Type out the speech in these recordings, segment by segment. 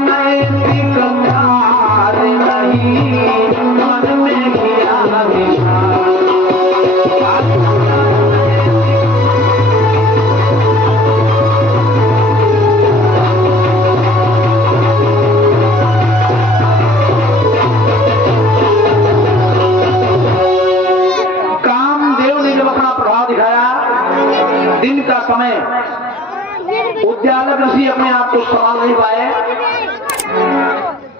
नैतिक कार्य नहीं मन में किया विचार। दिन का समय उद्यालक ऋषि अपने आप को संभाल नहीं पाए,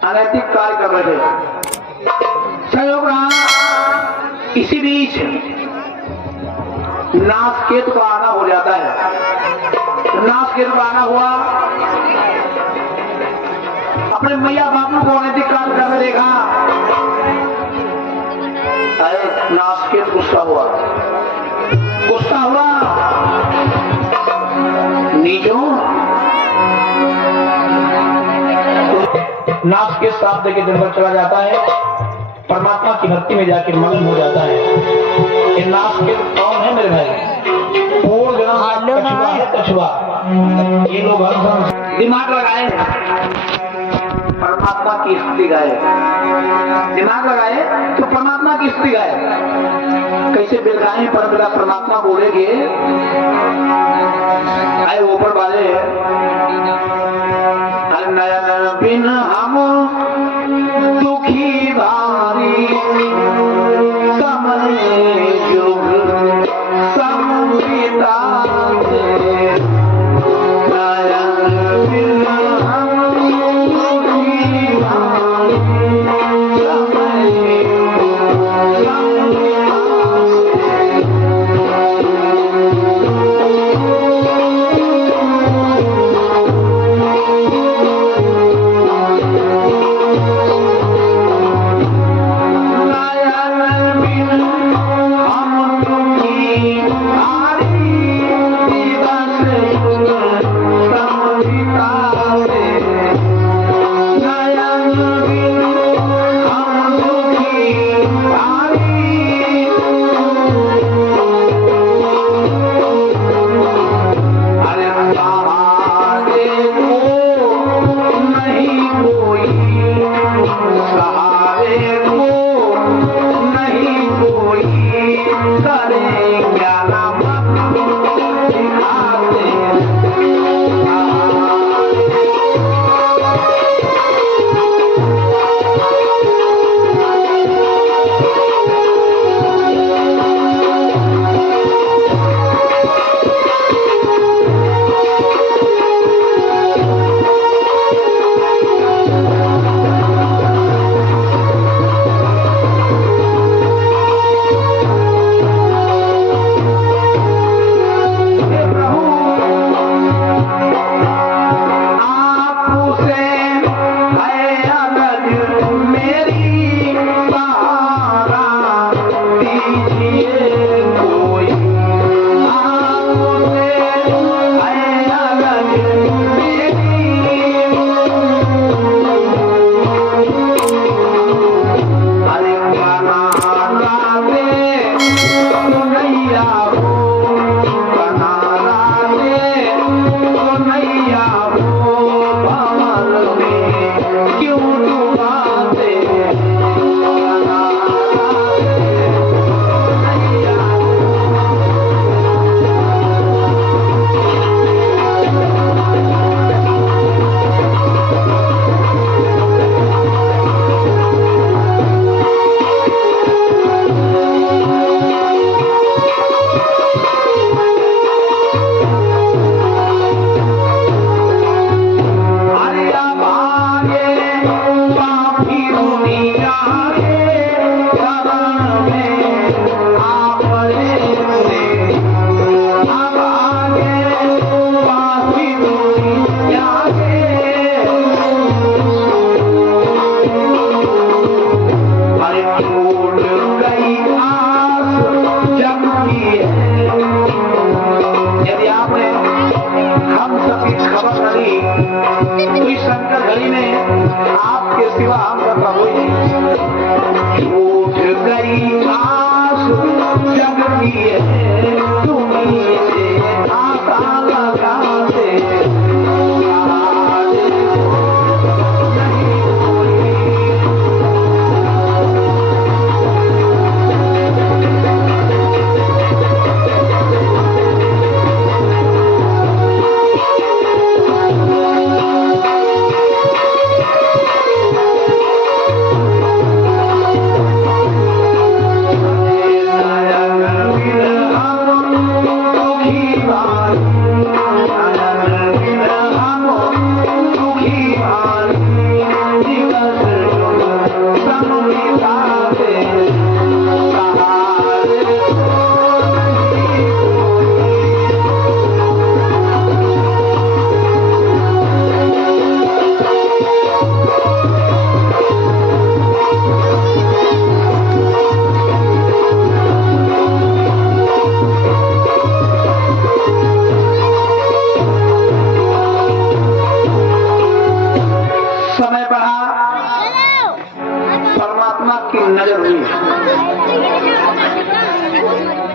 अनैतिक कार्य कर रहे थे। संयोग रहा, इसी बीच नासकेतु का आना हो जाता है। नासकेतु का आना हुआ, अपने मैया बापू को अनैतिक कार्य करने देखा। नासकेतु गुस्सा हुआ, नीचों नाश के साथ देके दिन भर चला जाता है, परमात्मा की भक्ति में जाके मग्न हो जाता है। ये नाश के कौन है मेरे भाई? पूर्ण कछुआ है, कछुआ। ये लोग दिमाग लगाए, परमात्मा की स्तुति गाए, दिमाग लगाए तो परमात्मा की स्तुति गाए। कैसे बिलगाए परमात्मा बोलेंगे, आए ऊपर वाले नयन बिन हम दुखी भारी समय युग संविदा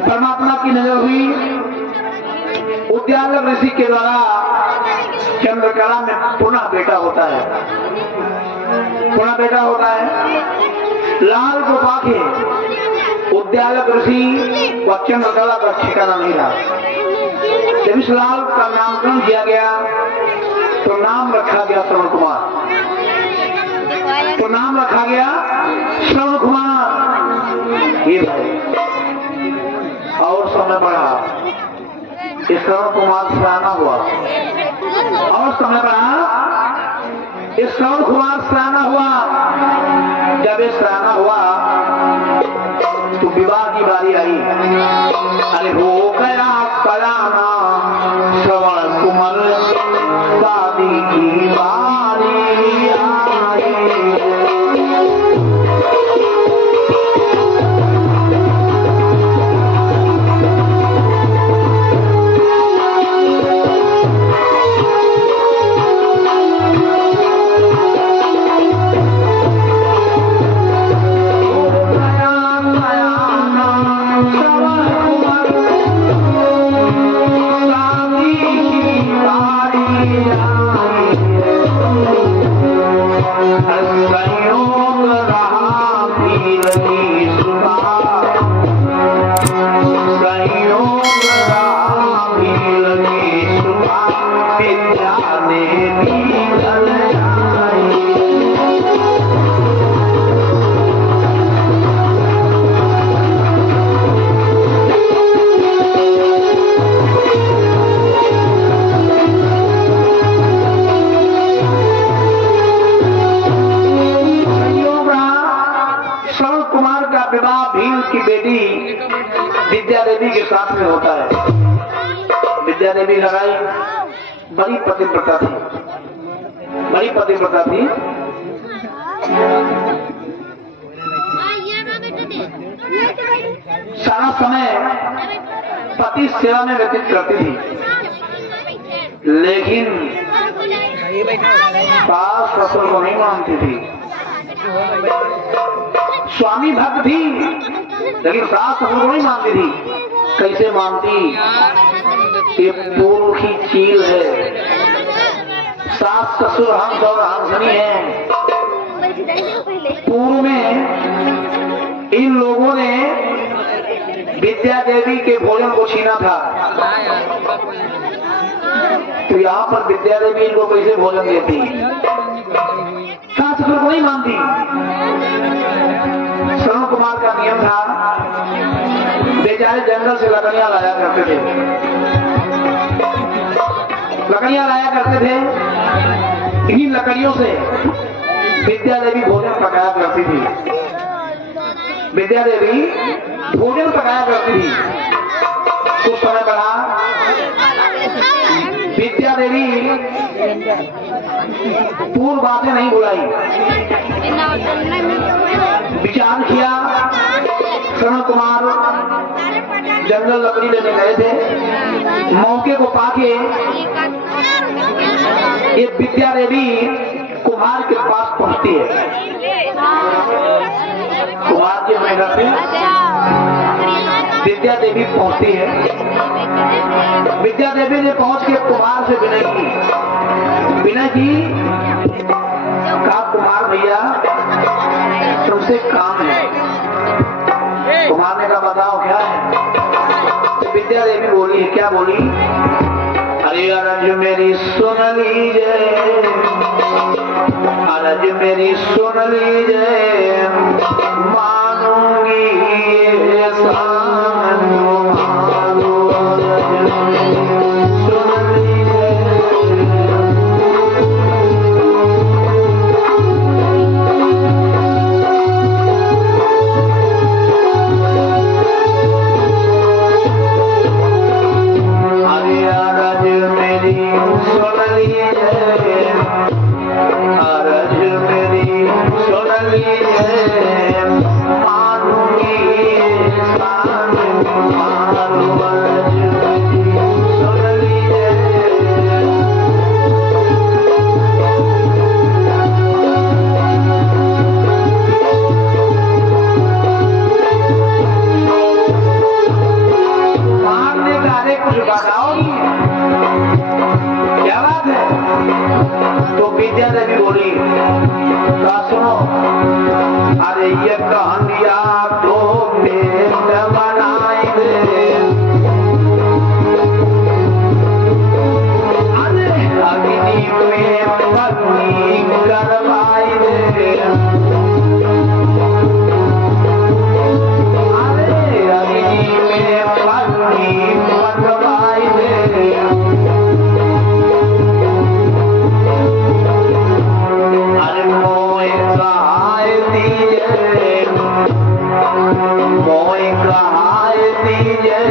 परमात्मा की नजर हुई उद्यालक ऋषि के द्वारा चंद्रकला में पुनः बेटा होता है, पुनः बेटा होता है। लाल को पाके उद्यालक ऋषि व चंद्रकला का ठिकाना नहीं रहा। जब इस लाल का नामकरण किया गया तो नाम रखा गया श्रवण कुमार, तो नाम रखा गया श्रवण कुमार। ये भाई और समय बढ़ा, इस श्रवण कुमार सराहना हुआ, और समय बढ़ा, इस श्रवण कुमार सराहना हुआ। जब ये सराहना हुआ तो विवाह की बारी आई। अरे हो गया कराना श्रवण कुमार, शादी की बारी आई। विद्या देवी के साथ में होता है। विद्या देवी लगाई, बड़ी पतिव्रता थी, बड़ी पतिव्रता थी। सारा समय पति सेवा में व्यतीत करती थी, लेकिन सास ससुर को नहीं मानती थी। स्वामी भक्त थी लेकिन सास ससुर को नहीं मानती थी। कैसे मानती? ये पूर्व की चील है, सास ससुर हंस और हंसनी है। पूर्व में इन लोगों ने विद्या देवी के भोजन को छीना था, तो यहाँ पर विद्या देवी इनको कैसे भोजन देती? सास ससुर को नहीं मानती। श्रवण कुमार का नियम था, बेचारे जंगल से लकड़ियां लाया करते थे, लकड़ियां लाया करते थे। इन्हीं लकड़ियों से विद्या देवी भोजन पकाया करती थी, विद्या देवी भोजन पकाया करती थी। कुछ समय बढ़ा, विद्या देवी पूर्व बातें नहीं बुलाई, विचार किया। श्रवण कुमार जंगल लकड़ी लेने गए थे, मौके को पाके ये विद्या देवी कुमार के पास पहुंचती है। कुमार के घर पे विद्या देवी पहुंचती है। विद्या देवी ने पहुंच के कुमार से विनय की, विनय की, कहा कुमार भैया तुमसे काम है। कुमार ने कहा बताओ क्या है? तो विद्या देवी बोली है, क्या बोली? अरे अरज मेरी सुन लीजिए, अरज मेरी सुन लीजिए, मानूंगी मानूंगी विद्या देवी बोली, सुनो, अरे ये कहानिया तो पेट बनाई दे, अरे अग्नि में पत्नी करवाई दे, अरे अग्नि में पत्नी बनवाई दे, अरे मोय कहाय दीजे, मोय कहाय दीजे,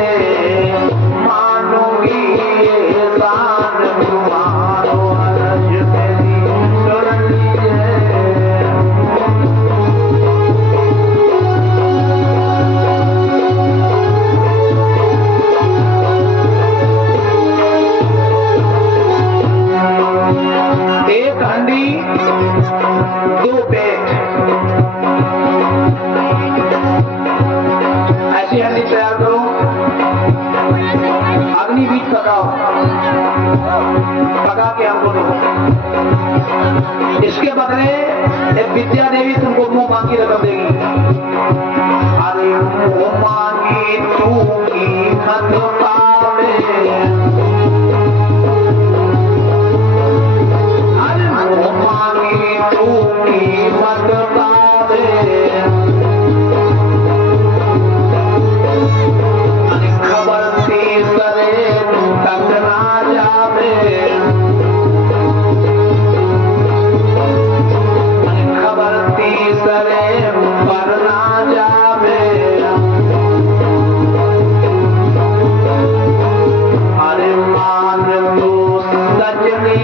मानूंगी ये दान तुम्हारो, अर्ज मेरी सुन लीजिए। एक हंडी दो पेट, ऐसी हंडी तैयार करो, अग्नि बीज पकाओ, पका के हमको दो, इसके बदले एक विद्या देवी तुमको मुंह मांगी रकम देगी। अरे मुंह मांगी तू कीमत पावे, मांगी तू कीमत पावे, खबर तीसरे तक ना जावे, खबर तीसरे पर ना जावे, अरे मान तू सजनी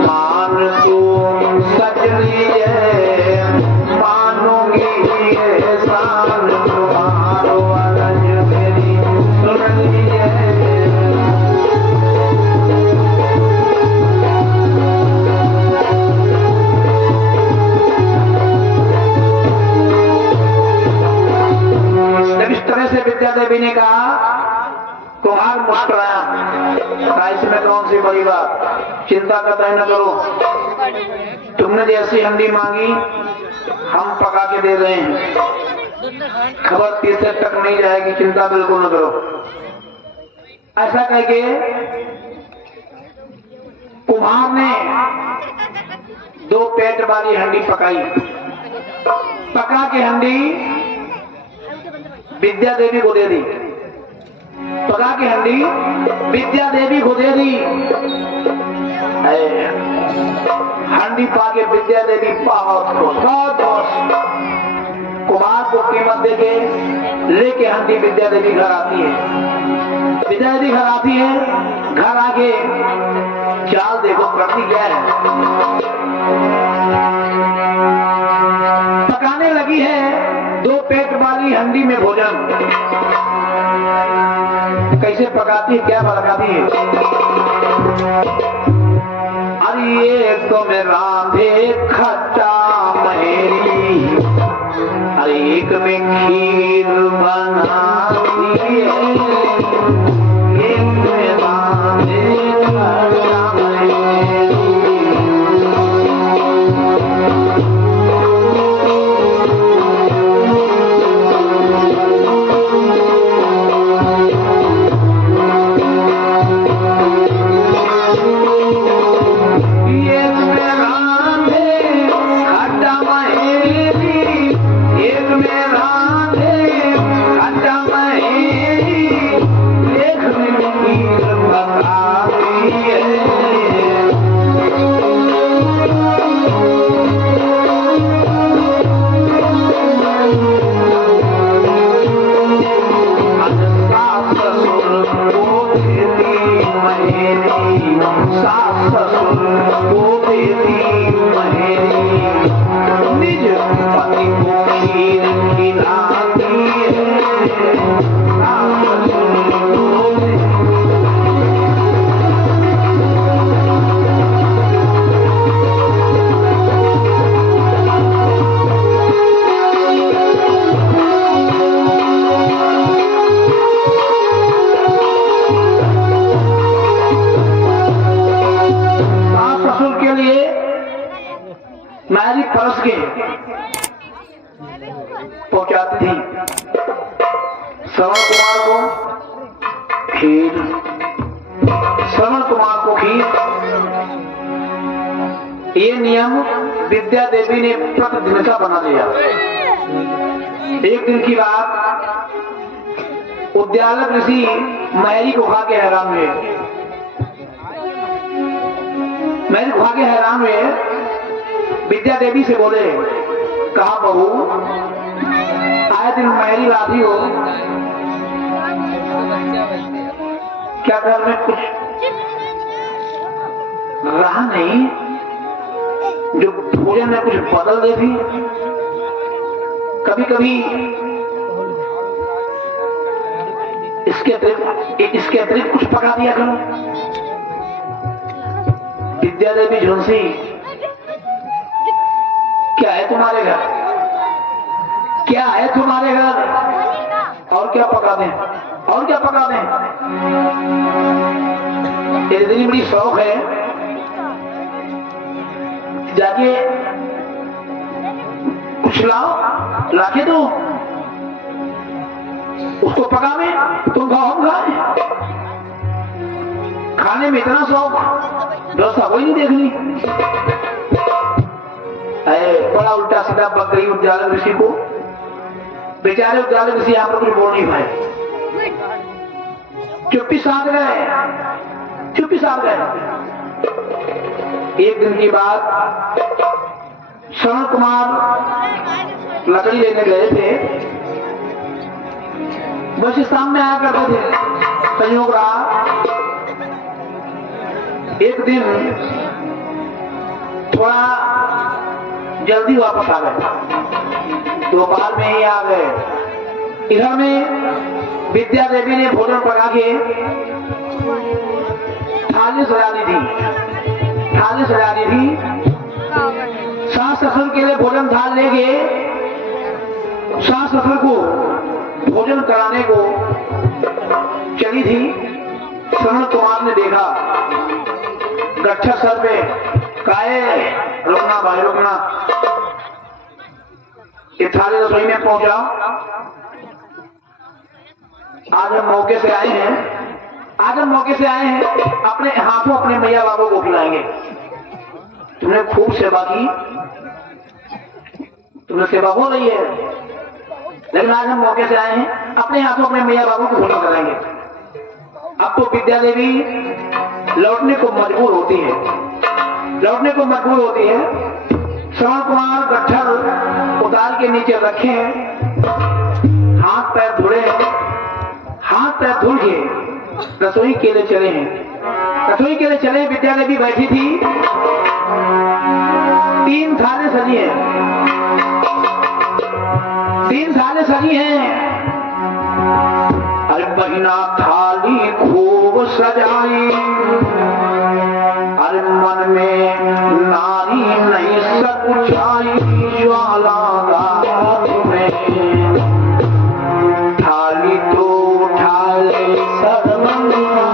मान तू सजनी है, मानूंगी ये शान तुम्हारो, अर्ज मेरी सुन लीजिए। जब इस तरह से विद्या देवी ने कहा, तुम्हार मुस्कुराया, इसमें कौन सी बड़ी बात, चिंता करता न करो, तुमने जैसी हंडी मांगी हम पका के दे रहे हैं, खबर तीसरे तक नहीं जाएगी, चिंता बिल्कुल न करो। ऐसा कह के कुम्हार ने दो पेट वाली हंडी पकाई, पका के हंडी विद्या देवी को दे दी, पका की हंडी विद्या देवी को दे दी। हंडी पाके विद्या देवी बहुत खुश, कुमार को कीमत देके लेके हंडी विद्या देवी घर आती है। विद्या देवी घर आती है, घर आके चाल देखो करती क्या है, पकाने लगी है दो पेट वाली हंडी में भोजन। कैसे पकाती है, क्या पकाती है, अरे एक तो में राधे खट्टा महेरी, अरे एक में खीर बनाती है, एक में राधे खट्टा महेरी। माया जी परस के पहुंचाती थी श्रवण कुमार को खीर, श्रवण कुमार को खीर। ये नियम विद्या देवी ने प्रतिदिन का बना दिया। एक दिन की बात, उद्यालक ऋषि मैरी को खा के हैरान हुए। मैरी को खा के हैरान हुए, विद्या देवी से बोले, कहा बहू आए दिन मैरी लाती हो, क्या घर में कुछ रहा नहीं जो भोजन में कुछ बदल दे भी? कभी कभी इसके अतिरिक्त कुछ पका दिया करो। विद्या देवी झुंसी, क्या है तुम्हारे घर? क्या है तुम्हारे घर? और क्या पका दें? और क्या पका दें? इतनी बड़ी शौक है, जाके कुछ लाओ, लाके दो, उसको पकावे, तुम खाओ, हम खाए। खाने में इतना शौक, व्यवस्था कोई नहीं देखनी। बड़ा उल्टा सीधा बक गई उद्यालक ऋषि को। बेचारे उद्यालक ऋषि यहाँ पर कुछ बोल नहीं पाए, चुप्पी साध गए, चुप्पी साध गए। एक दिन की बात, श्रवण कुमार लकड़ी लेने गए थे, बस शाम में आया करते थे। संयोग रहा एक दिन थोड़ा जल्दी वापस आ गए, दोपहर में ही आ गए। इधर में विद्या देवी ने भोजन पका के थाली सजा दी थी, थाली सजा दी थी। सास ससुर के लिए भोजन थाल लेके सास ससुर को भोजन कराने को चली थी। श्रवण कुमार ने देखा, गट्ठा सर पे, काहे रुकना भाई रुकना, ये थाली रसोई में पहुंचाओ। आज हम मौके से आए हैं, आज हम मौके से आए हैं, अपने हाथों अपने मैया बाबू को खिलाएंगे। तुमने खूब सेवा की, तुमने सेवा हो रही है, लेकिन आज हम मौके से आए हैं, अपने हाथों अपने मैया बाबू को भोजन कराएंगे। अब तो विद्या देवी लौटने को मजबूर होती है, लौटने को मजबूर होती है। श्रवण कुमार गट्ठर उतार के नीचे रखे हैं, हाथ पैर धुले, हाथ पैर धुल के रसोई के लिए चले हैं। रसोई के लिए चले, विद्या देवी बैठी थी, 3 थाली सजी हैं, 3 थाली सजी हैं। अरे बहिना थाली खूब सजाई, अरे मन में नारी नहीं सकुचाई, ज्वाला रात में थाली तो उठा ले सर्वंगा।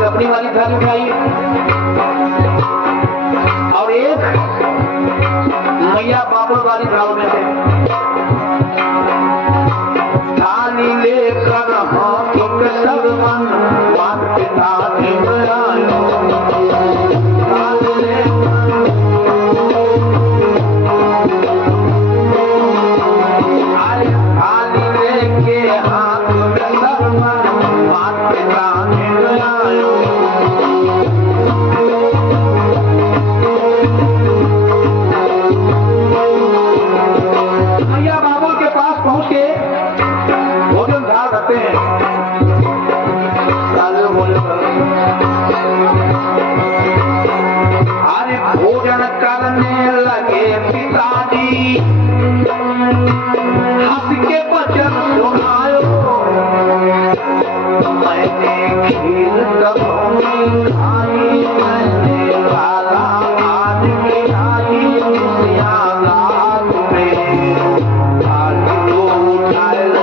अपनी वाली थाली उठाई और एक मैया बाबू बारी भाव में थे। थाली लेकर हाथों के सब मन मात पिता निमरायो। थाली लेके हाथ में सब मन मात पिता निमरायो। अरे भोजन करने लगे पिताजी हंस के वचन सुनायो। मैंने खीर कभी खाई मैंने लाला आज खिलाई सियागात में आज तो उठाए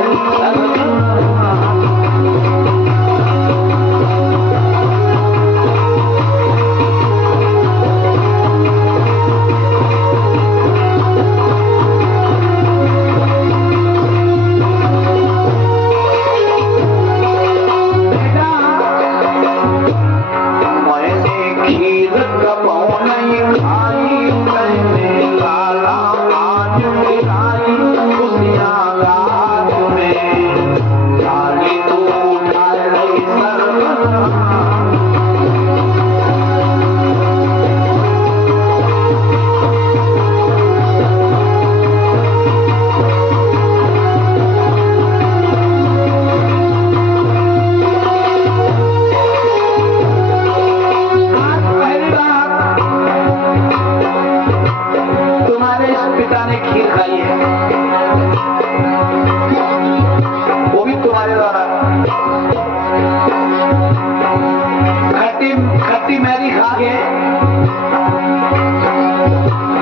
खट्टी मैरी खा के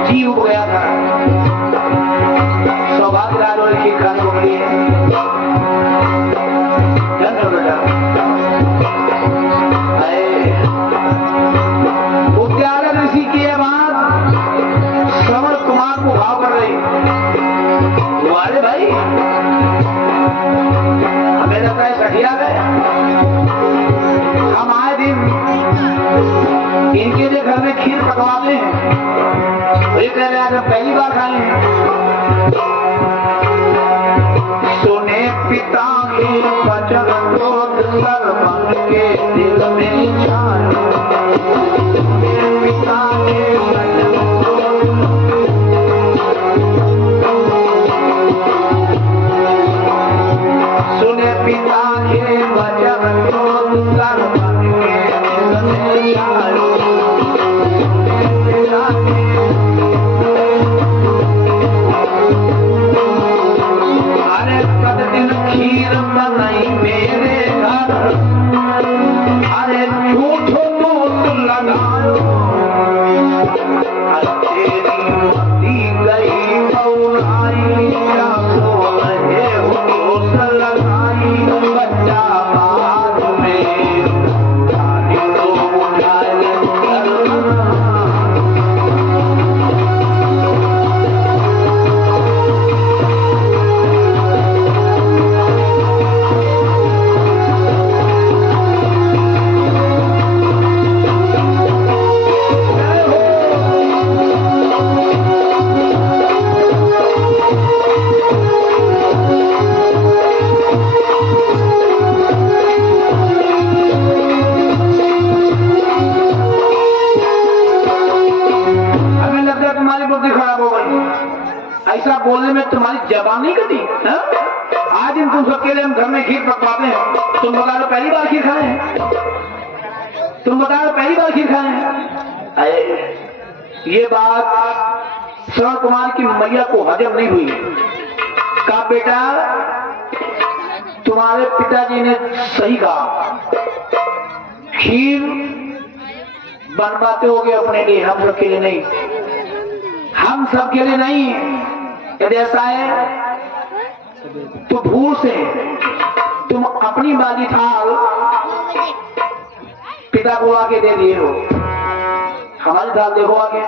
जी उब गया था। सौभाग्य राजों की खाने को मिली है। उद्यान ऋषि की ये बात श्रवण कुमार को भाव कर रही। तुम्हारे भाई हमें लगता है सठिया गए। हम आए दिन इनके लिए घर में खीर पकवाते हैं। ये कह रहे हैं पहली बार खाए हैं। सुने पिता के वचन क्रोध सर मन के दिल में छाया। सुने पिता के वचन सुने पिता के वचन क्रोध सर मन के दिल में छाया। अरे प्रतिदिन खीर बनाई मेरे घर। अरे झूठो मोत लगायो। तेरी मती गई पौराई क्या सो रहे हो दोस्त लगाई बच्चा बाद में थाली तो उठाए ऐसा बोलने में तुम्हारी जबान नहीं कटी। आज इन तुम सबके लिए हम घर में खीर पकवाते हैं। तुम बता दो पहली बार खीर खाए हैं। तुम बता दो पहली बार खीर खाए हैं। ये बात श्रवण कुमार की मैया को हजम नहीं हुई। कहा बेटा तुम्हारे पिताजी ने सही कहा। खीर बनवाते होगे अपने लिए, हम सबके लिए नहीं। हम सबके लिए नहीं। यदि ऐसा है तो भूल से तुम अपनी बाजी थाल पिता को आके दे दिए हो। हमारी थाल देखो आगे।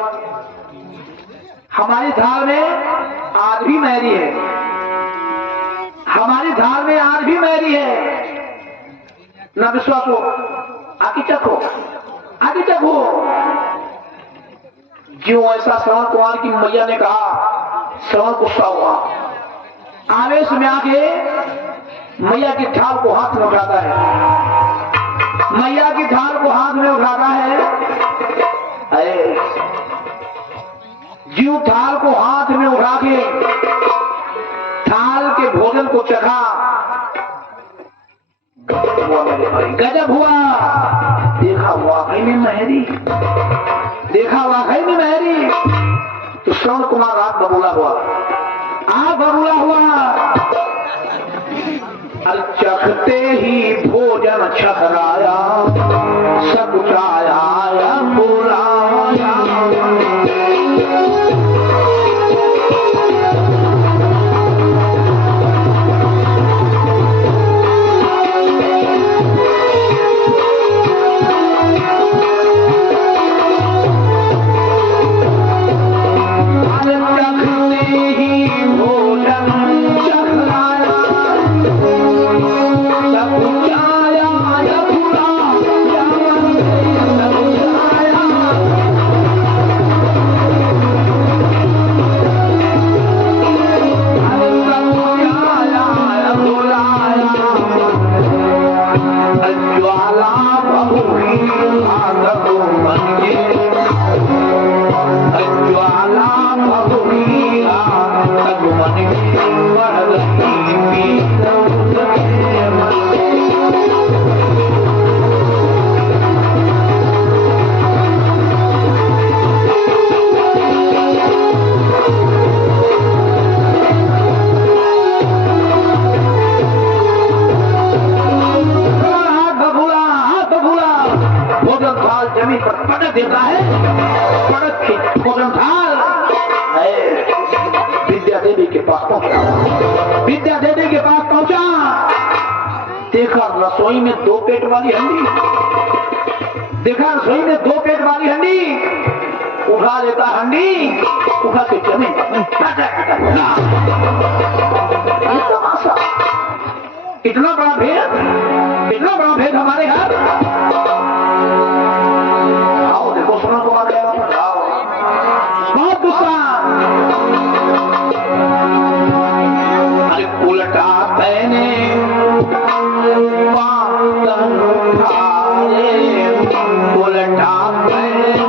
हमारी धार में आज भी मैरी है, हमारी धार में आज भी मैरी है। न विश्वास हो, आगे चखो, आगे चखो। जो ऐसा श्रवण कुमार की मैया ने कहा, श्रवण गुस्सा हुआ, आवेश में आके मैया की ढाल को हाथ में उठाता है, मैया की ढाल को हाथ में उठाता है। अरे जीव ढाल को हाथ में उठा के ढाल के भोजन को चखा, गजब हुआ मेरे भाई, गजब हुआ। देखा वाकई में महरी, देखा वाकई में महरी। तो श्रवण कुमार रात बबूला हुआ, आप बबूला हुआ। चखते ही भोजन छहराया, सकुचाया बुलाया। जमीन पर पटक देता है, पटक के भोजन थाल विद्या देवी के पास पहुंचा, विद्या देवी के पास पहुंचा। देखा रसोई में 2 पेट वाली हंडी, देखा रसोई में 2 पेट वाली हंडी। उठा लेता हंडी, उठा के जमीन इतना बड़ा भेद, इतना बड़ा भेद हमारे यहाँ। बहुत गुस्सा, अरे उल्टा पहने उल्टा पहने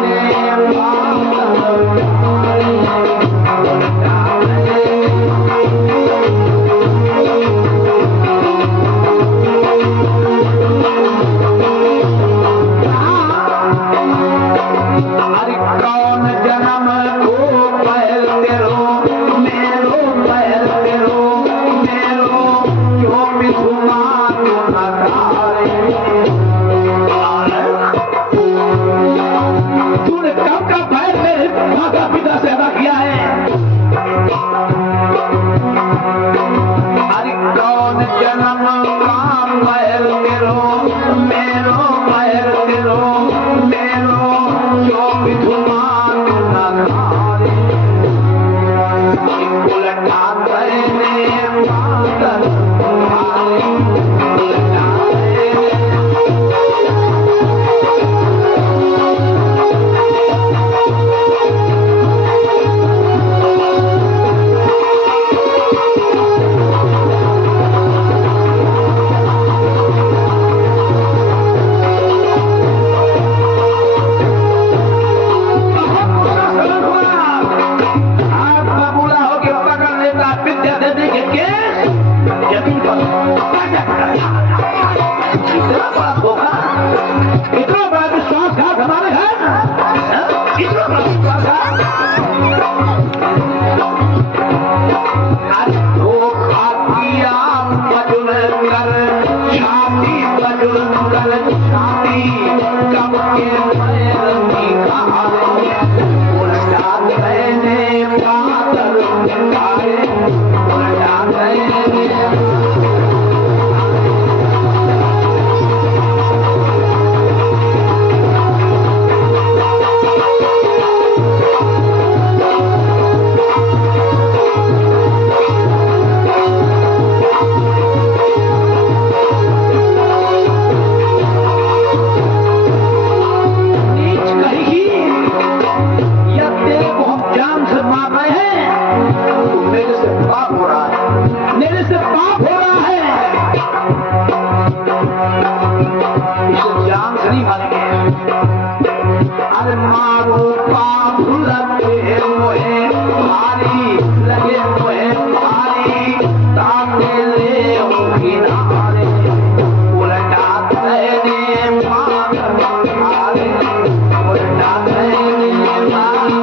भारी लगे मुझे भारी ताके ले किनारे उल्टा कहने मांग भारी उल्टा कहने मांग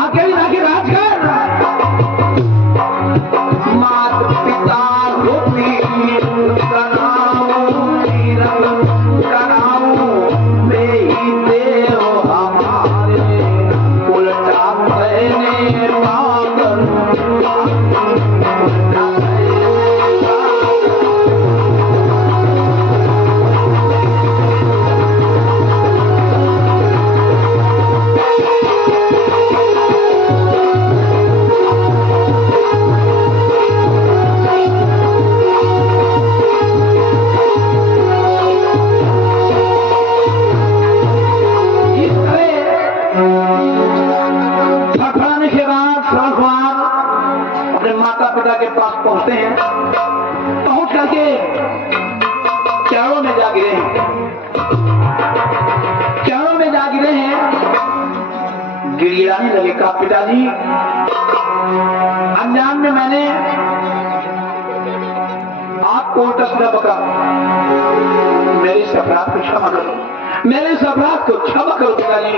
अकेली राखी राजकर मात पिता गोपी कराऊ मेरी देव हमारे उल्टा कहने मांगन पिता के पास पहुंचते हैं। पहुंच करके चरणों में जा गिरे हैं। चरणों में जा गिरे हैं। गिड़गिड़ाने लगे, कहा पिताजी अनजान में मैंने आपको उल्टा बका, मेरे इस अपराध को क्षमा करो, मेरे इस अपराध को क्षमा करो पिताजी।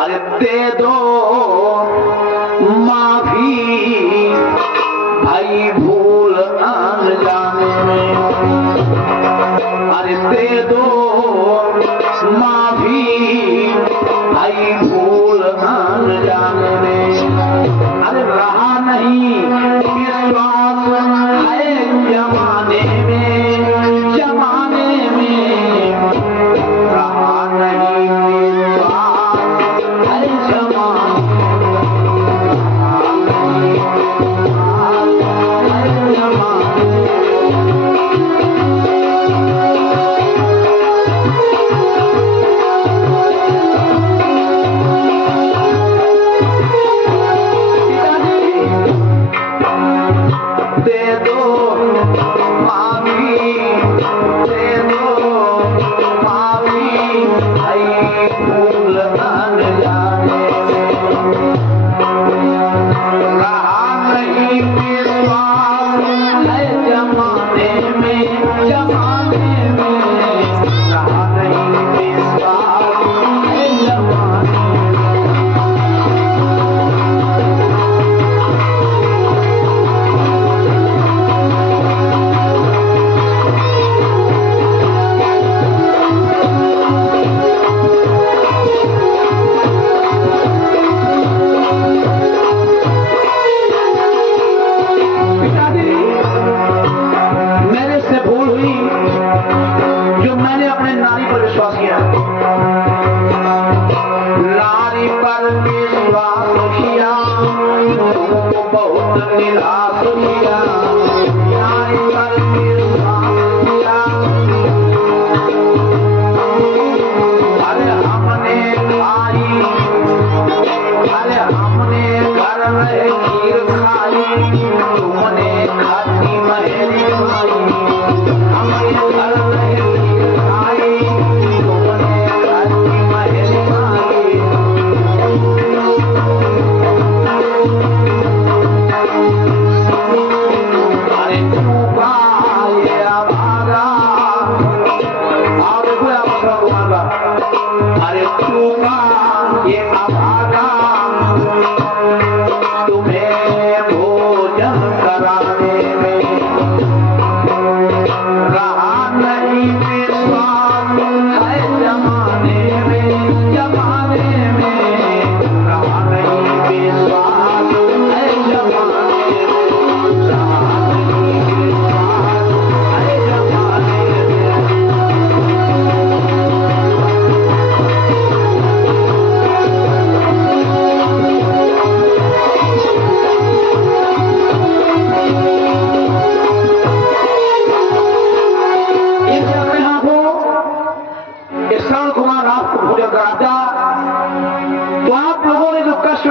अरे दे दो माफी भाई भूल न जाने में, अरे दे दो माफी भाई भूल न जाने में। अरे रहा नहीं विश्वास है जमाने में, जमाने में रहा नहीं विश्वास है जमाने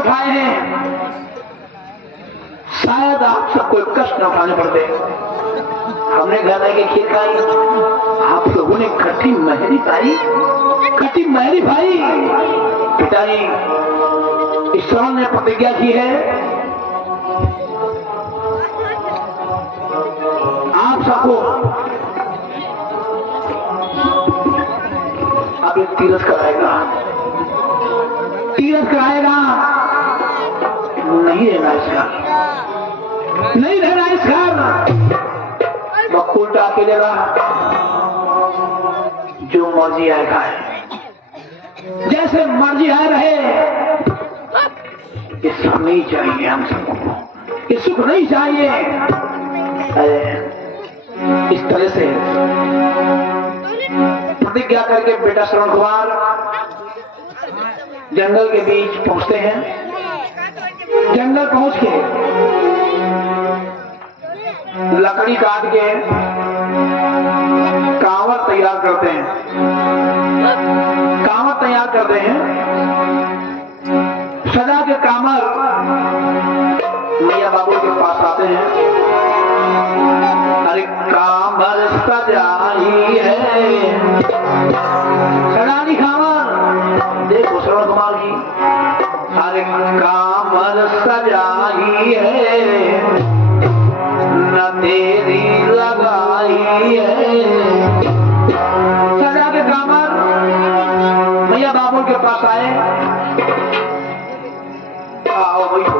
खाए हैं, शायद आप सबको कष्ट न उठाने पड़ते। हमने गन्ने की खीर खाई, आप लोगों ने खट्टी महरी खाई, खट्टी महरी भाई। पिताजी ईश्वर ने प्रतिज्ञा की है, आप सबको अब एक तीरथ कराएगा, तीरथ कराएगा। नहीं रहना इसका, नहीं रहना इस घर। बकुलटा अकेले रहा, जो मर्जी आए खाए, जैसे मर्जी आए रहे। ये सुख नहीं चाहिए हम सबको, ये सुख नहीं चाहिए। इस तरह से प्रतिज्ञा करके बेटा श्रवण कुमार जंगल के बीच पहुंचते हैं। जंगल पहुंच के लकड़ी काट के कांवर तैयार करते हैं, कांवर तैयार करते हैं, सजा के कांवर मैया बाबू के पास आते हैं। अरे कांवर सजाई है, सजानी कांवर देखो श्रवण कुमार जी। अरे कांवर सजाई है, न तेरी लगाई है। सजा के कांवर मैया बाबू के पास आए। आओ बैठो,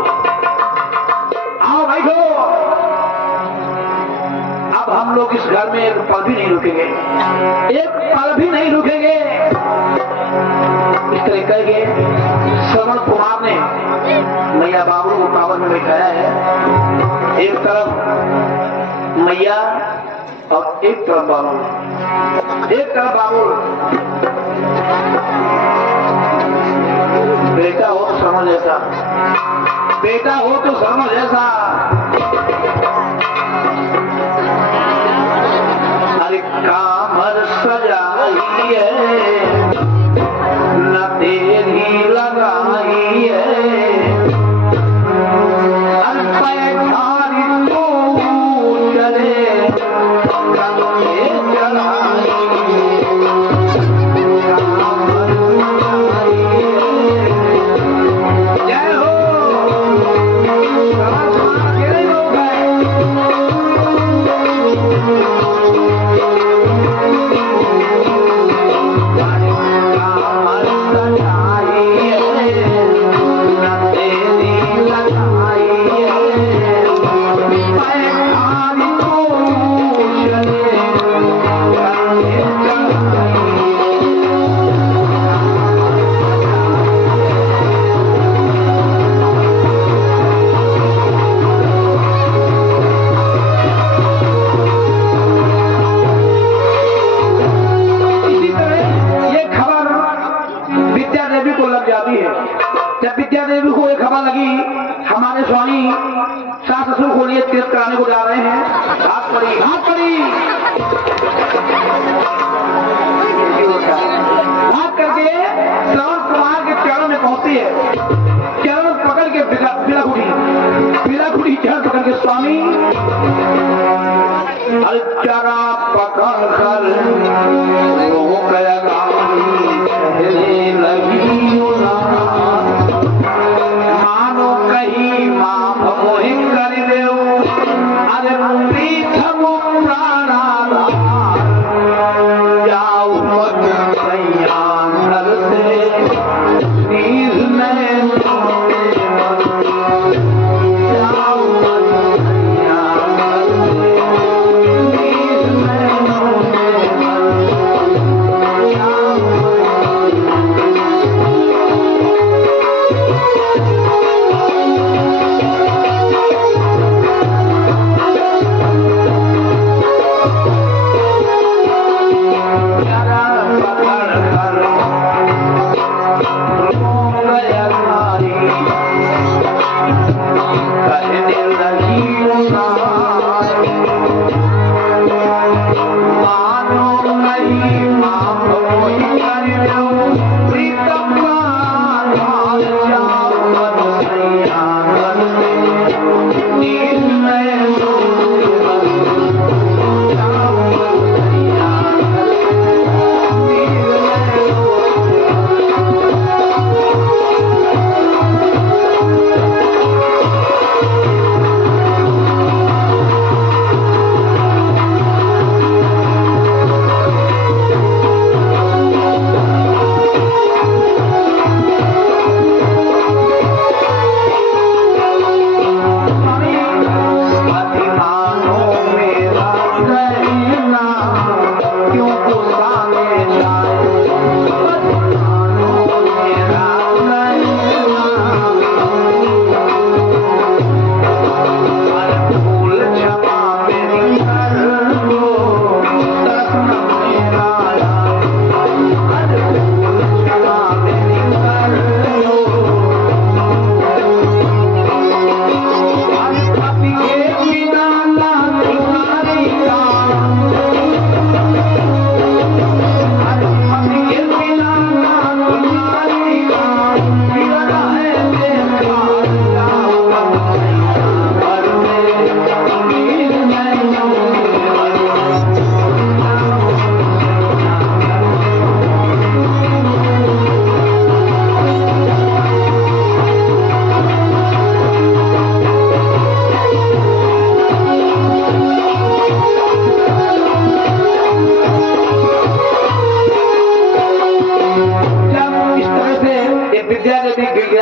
आओ बैठो। अब हम लोग इस घर में एक पल भी नहीं रुकेंगे, एक पल भी नहीं रुकेंगे। इस तरह कह के श्रवण कुमार ने मैया बाबू को कांवर में बैठाया है। एक तरफ मैया और एक तरफ बाबू, एक तरफ बाबू। बेटा हो तो समझ ऐसा, बेटा हो तो समझ ऐसा। अरे कांवर सजाई है, न तेरी लगाई है। अरे पैठारी तू चले कंधे चढ़ाई, जय हो। अकेले लोग हैं, हमारे स्वामी सास ससुर को लिए तीर्थ कराने को जा रहे हैं। हाथ पड़ी, हाथ पड़ी, हाथ करके श्रवण कुमार के चरणों में पहुंचती है। चरण पकड़ के पीलाखुड़ी चरण पकड़ के स्वामी चरा पकड़ कर लगी मानो कहीं माफ मोहि कर देऊ। अरे प्रीतम प्राणा जाऊ मत सैया घर से, नीर में जाऊ मत सैया घर से, नीर में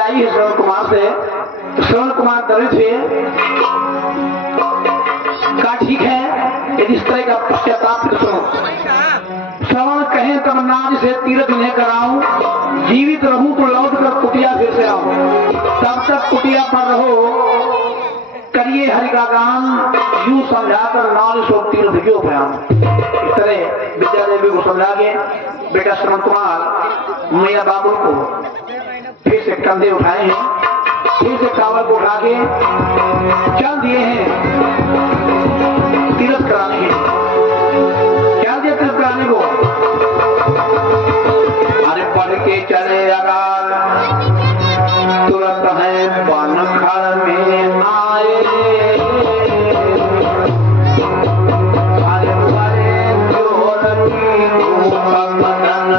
आई है श्रवण कुमार से, श्रवण कुमार दरिद्र से का ठीक है यदि इस तरह का पश्चाताप श्रवण कहे तब नाज से तीर्थ इन्हें कराऊं, जीवित रहूं तो लौट कर कुटिया फिर से आऊं, तब तक कुटिया पर रहो करिए हरि का गान, यूं समझाकर नाज सो तीर्थ क्यों प्रयाण। इस तरह विद्या देवी को समझा के बेटा श्रवण कुमार मैया बाबू को फिर से कंधे उठाए हैं, फिर से कावल को उठा के चल दिए हैं तीर्थ कराने के। क्या दिया तीर्थ कराने को? अरे पढ़ के चले अगर तुरंत है बन घर में आए, अरे बड़े जोर की मदन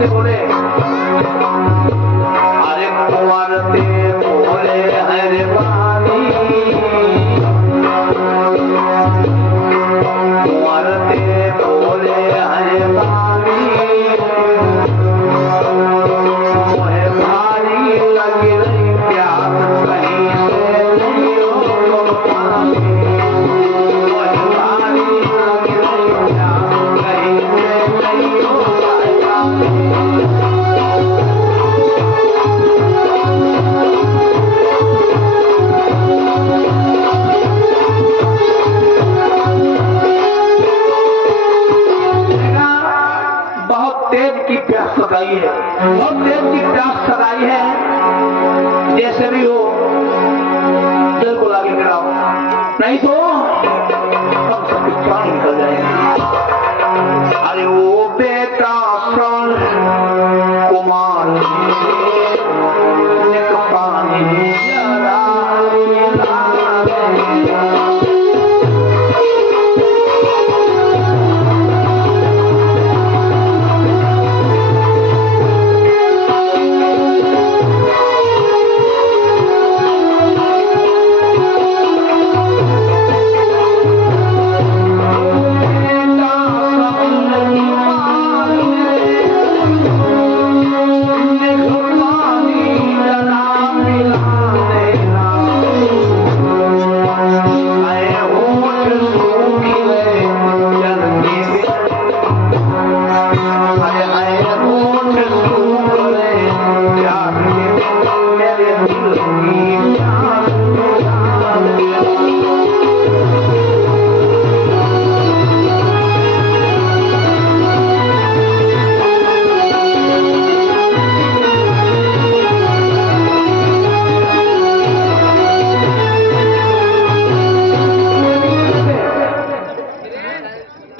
से बोले अरे कुंवर ते बोले हरे पानी, कुंवर ते बोले हरे पानी, मोहे भारी लगी रही प्यास कहीं से नहीं हो पानी, मोहे भारी लगी रही प्यास कहीं से नहीं हो सगाई है, बहुत देर की प्यास सगाई है, जैसे भी हो दिल को लागे कराओ, नहीं तो हम सबकी प्राण निकल जाएंगे। अरे वो बेटा श्रवण कुमार एक पानी जरा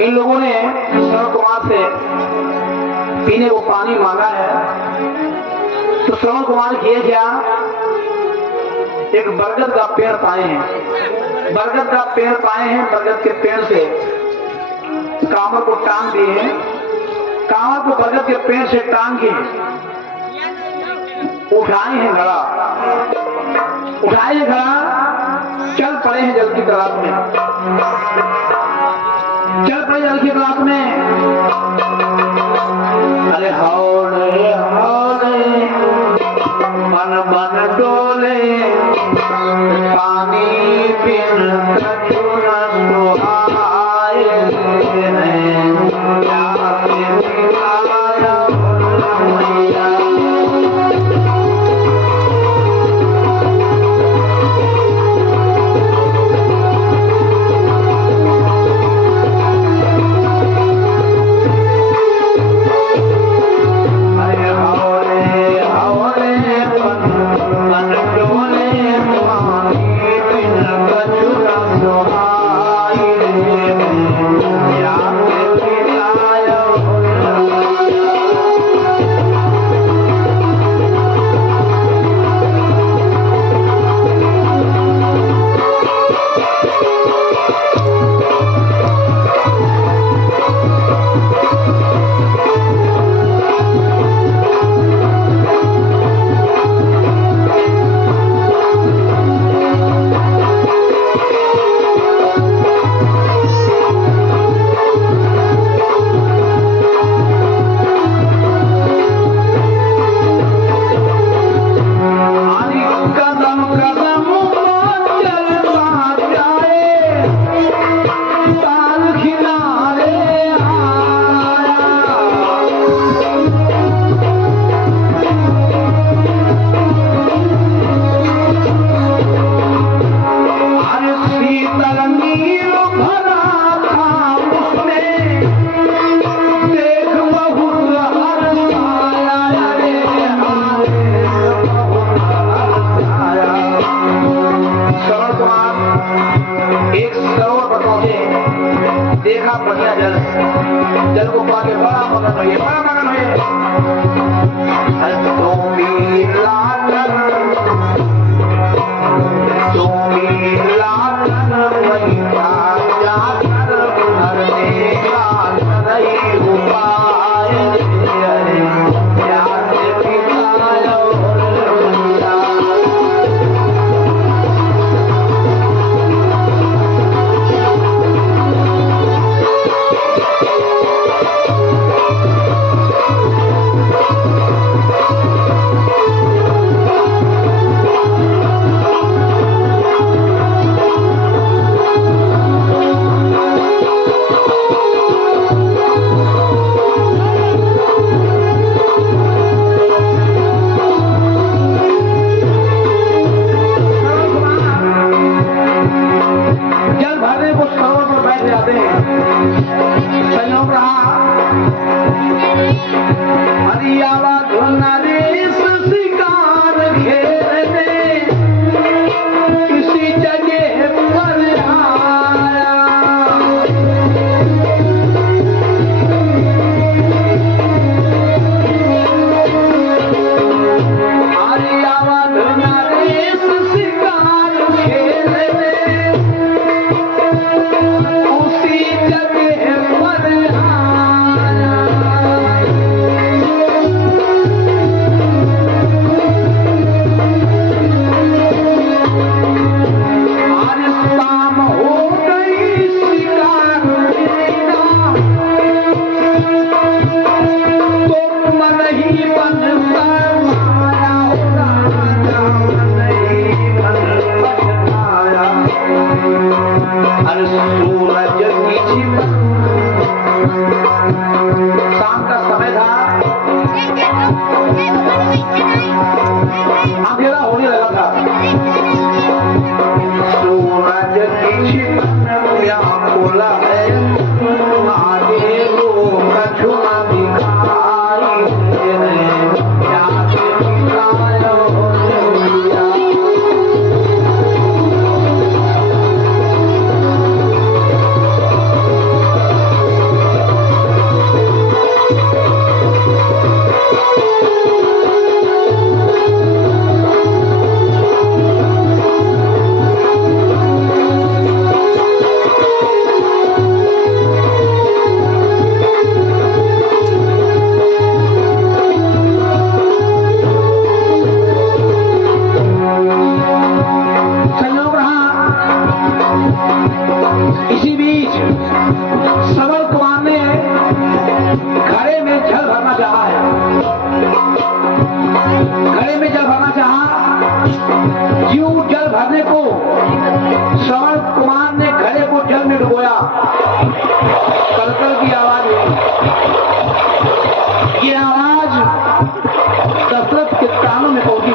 इन लोगों ने श्रवण कुमार से पीने को पानी मांगा है, तो श्रवण कुमार किए क्या, एक बरगद का पेड़ पाए हैं, बरगद का पेड़ पाए हैं, बरगद के पेड़ से कांवर को टांग दिए हैं, कांवर को बरगद के पेड़ से टांग के उठाए हैं घड़ा, उठाए घड़ा, चल पड़े हैं जल की तलाश में, चल पड़े जल की तलाश में। अरे हौले हौले मन बन डोले, पानी बिन कछु न सुहाए हैं, प्यास पिलाया मैया। देखा बढ़िया जल, जल को पाके बड़ा मगन हुए, बड़ा मगन हुए। इसी बीच श्रवण कुमार ने घड़े में जल भरना चाहा है। घड़े में जल भरना चाहा, यूं जल भरने को श्रवण कुमार ने घड़े को जल में डुबोया। कलकल की आवाज हुई। ये आवाज दशरथ के कानों में पहुंची।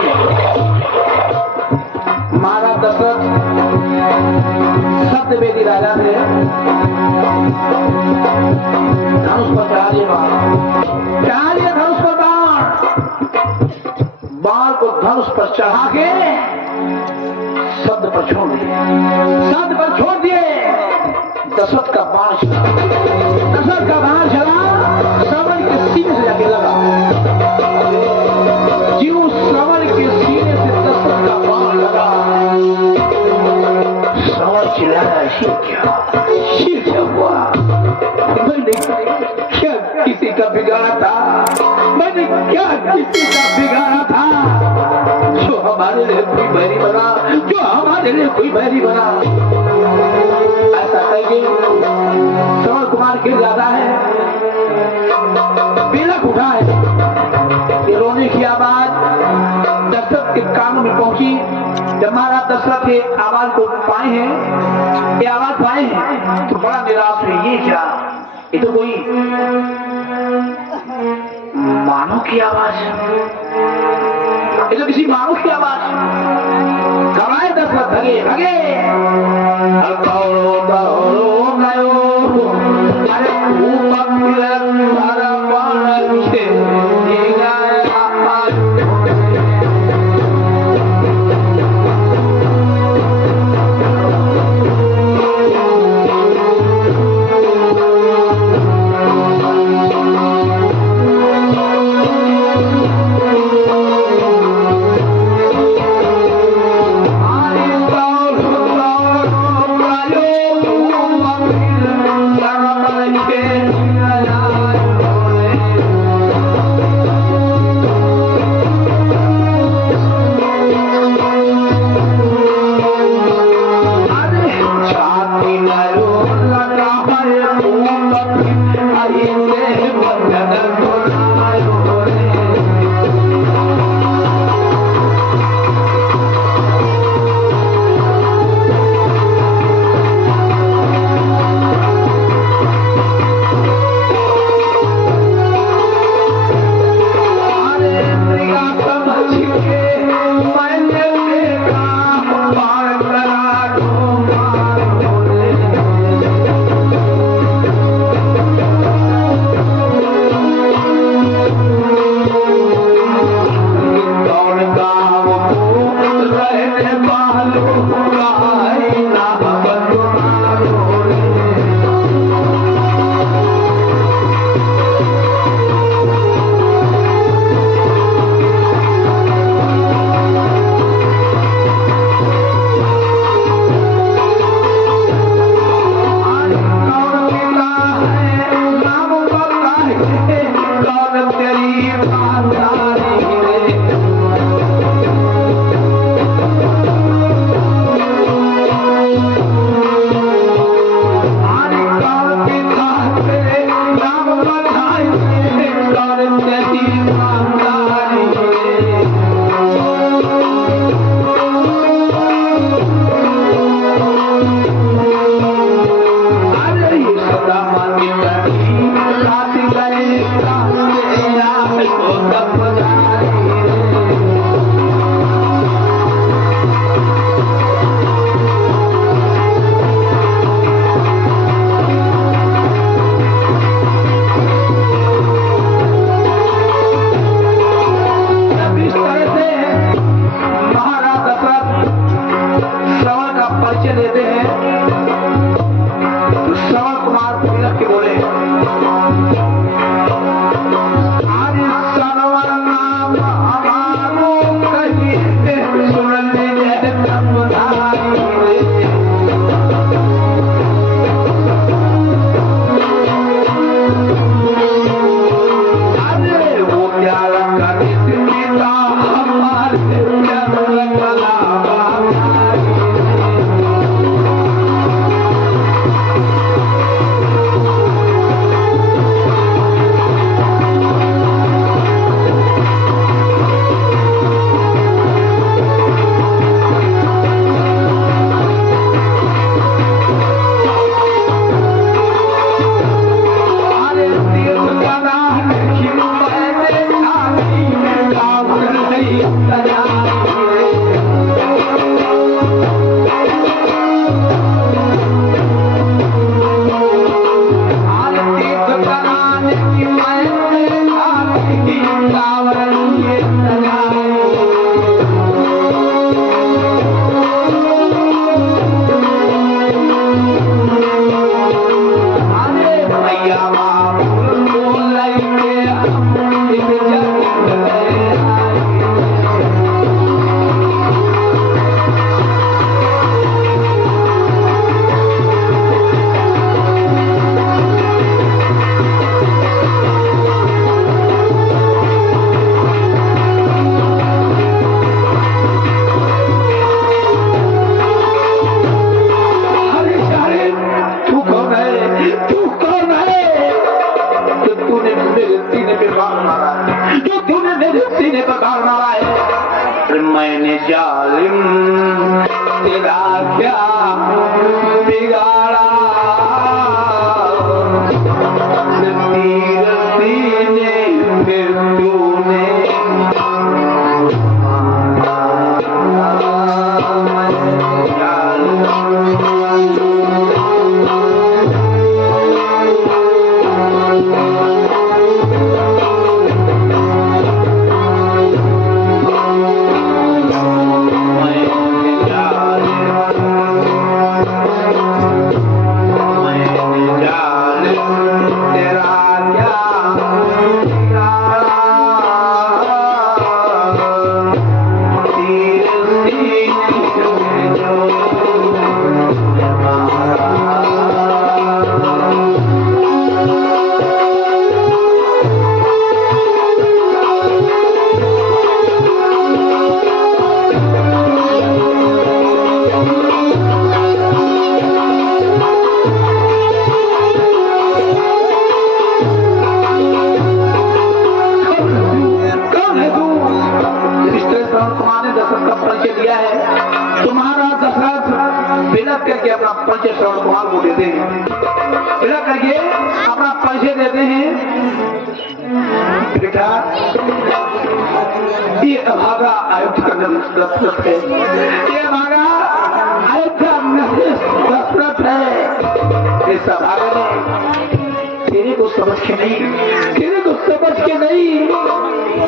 महाराज दशरथ सत्यवेदी राजा थे। धनुष पर चढ़ा दिए धनुष पर बाण को धनुष पर चढ़ा के शब्द पर छोड़ दिए। दशरथ का बाण चला, श्रवण के सीने से जाके लगा। जीव श्रवण के सीने से दशरथ का बाण लगा। श्रवण चिल्लाया, ये क्या हुआ? मैंने क्या किसी का बिगाड़ा था? जो हमारे लिए कोई बैरी बना, ऐसा कहिए। श्रवण कुमार गिर जाता है, बेलक उठा है। ये रोने की आवाज दशरथ के कानों में पहुंची। जब महाराज दशरथ ये आवाज को पाए हैं तो बड़ा निराश हुए। ये क्या? ये तो कोई मानव की आवाज, ये तो किसी मानव की आवाज। घबराए दशरथ, भगे। अरे मेरा क्या बिगाड़ा तीर सीने फिर तूने करके अपना परिचय श्रवण कुमार को देते हैं, बिना करके अपना परिचय देते हैं। बेटा ये अभागा अयोध्या दशरथ है, ये अभागा अयोध्या दशरथ है। इस अभागा ने तेरे को समझ के नहीं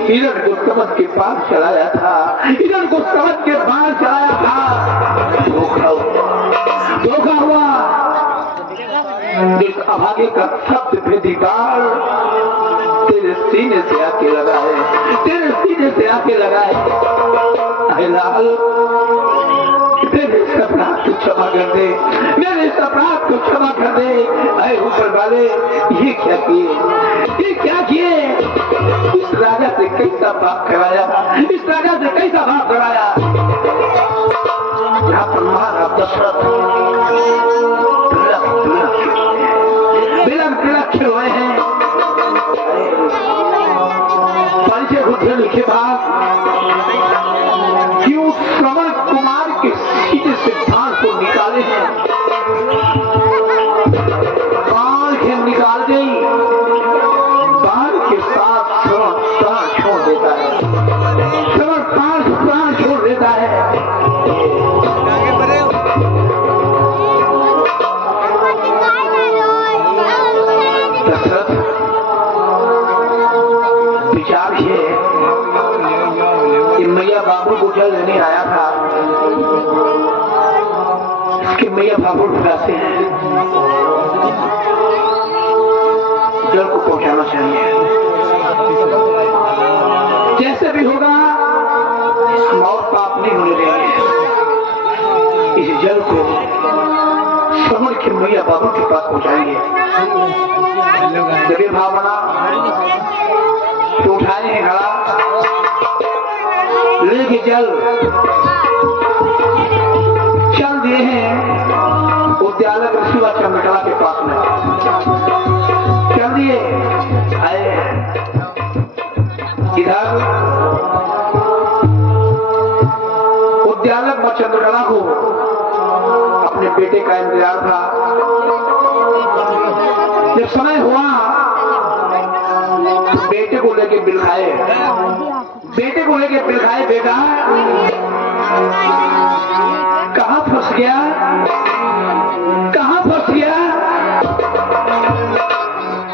हिरण को समझ के पास चलाया था, हिरण को समझ के पास चलाया था। धोखा हुआ। इस अभागे का शब्द भेदीबार तेरे सीने से आके लगा है, तेरे सीने से आके लगा है। लाल मेरे सपना को क्षमा कर दे, मेरे सपना को क्षमा कर दे। अरे ऊपर वाले ये क्या किए, ये क्या किए? इस राजा से कैसा बात कराया, इस राजा से कैसा बात कराया। यहाँ पर महाराज दशरथ तिलक हुए हैं। परिचय होने के बाद क्यों श्रवण कुमार के सीधे सिद्धांत को निकाले हैं, बाण के निकाल गई, बाण के साथ श्रवण प्राण छोड़ देता है, श्रवण प्राण छोड़ देता है। विचार ये कि मैया बाबू को जल लेने आया था, इसके मैया बाबू प्यासे हैं, जल को पहुंचाना चाहिए। जैसे भी होगा हम और पाप नहीं होने देंगे। इस जल को समझ के मैया बाबू के पास पहुंचाएंगे। जब ये भाव बना तो उठाए हैं घड़ा, लेके चल दिए हैं उद्यालय ऋषिवा चंद्रकला के पास में चल दिए। आए इधर उद्यालय चंद्रकला को अपने बेटे का इंतजार था। जब समय हुआ तो बेटे को लेके बिलखाए, बेटा कहाँ फंस गया,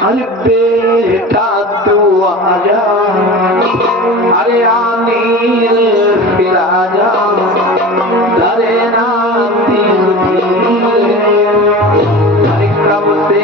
अरे बेटा तू आजा, अरे नील फिर आजा, धरे ना हरे कब से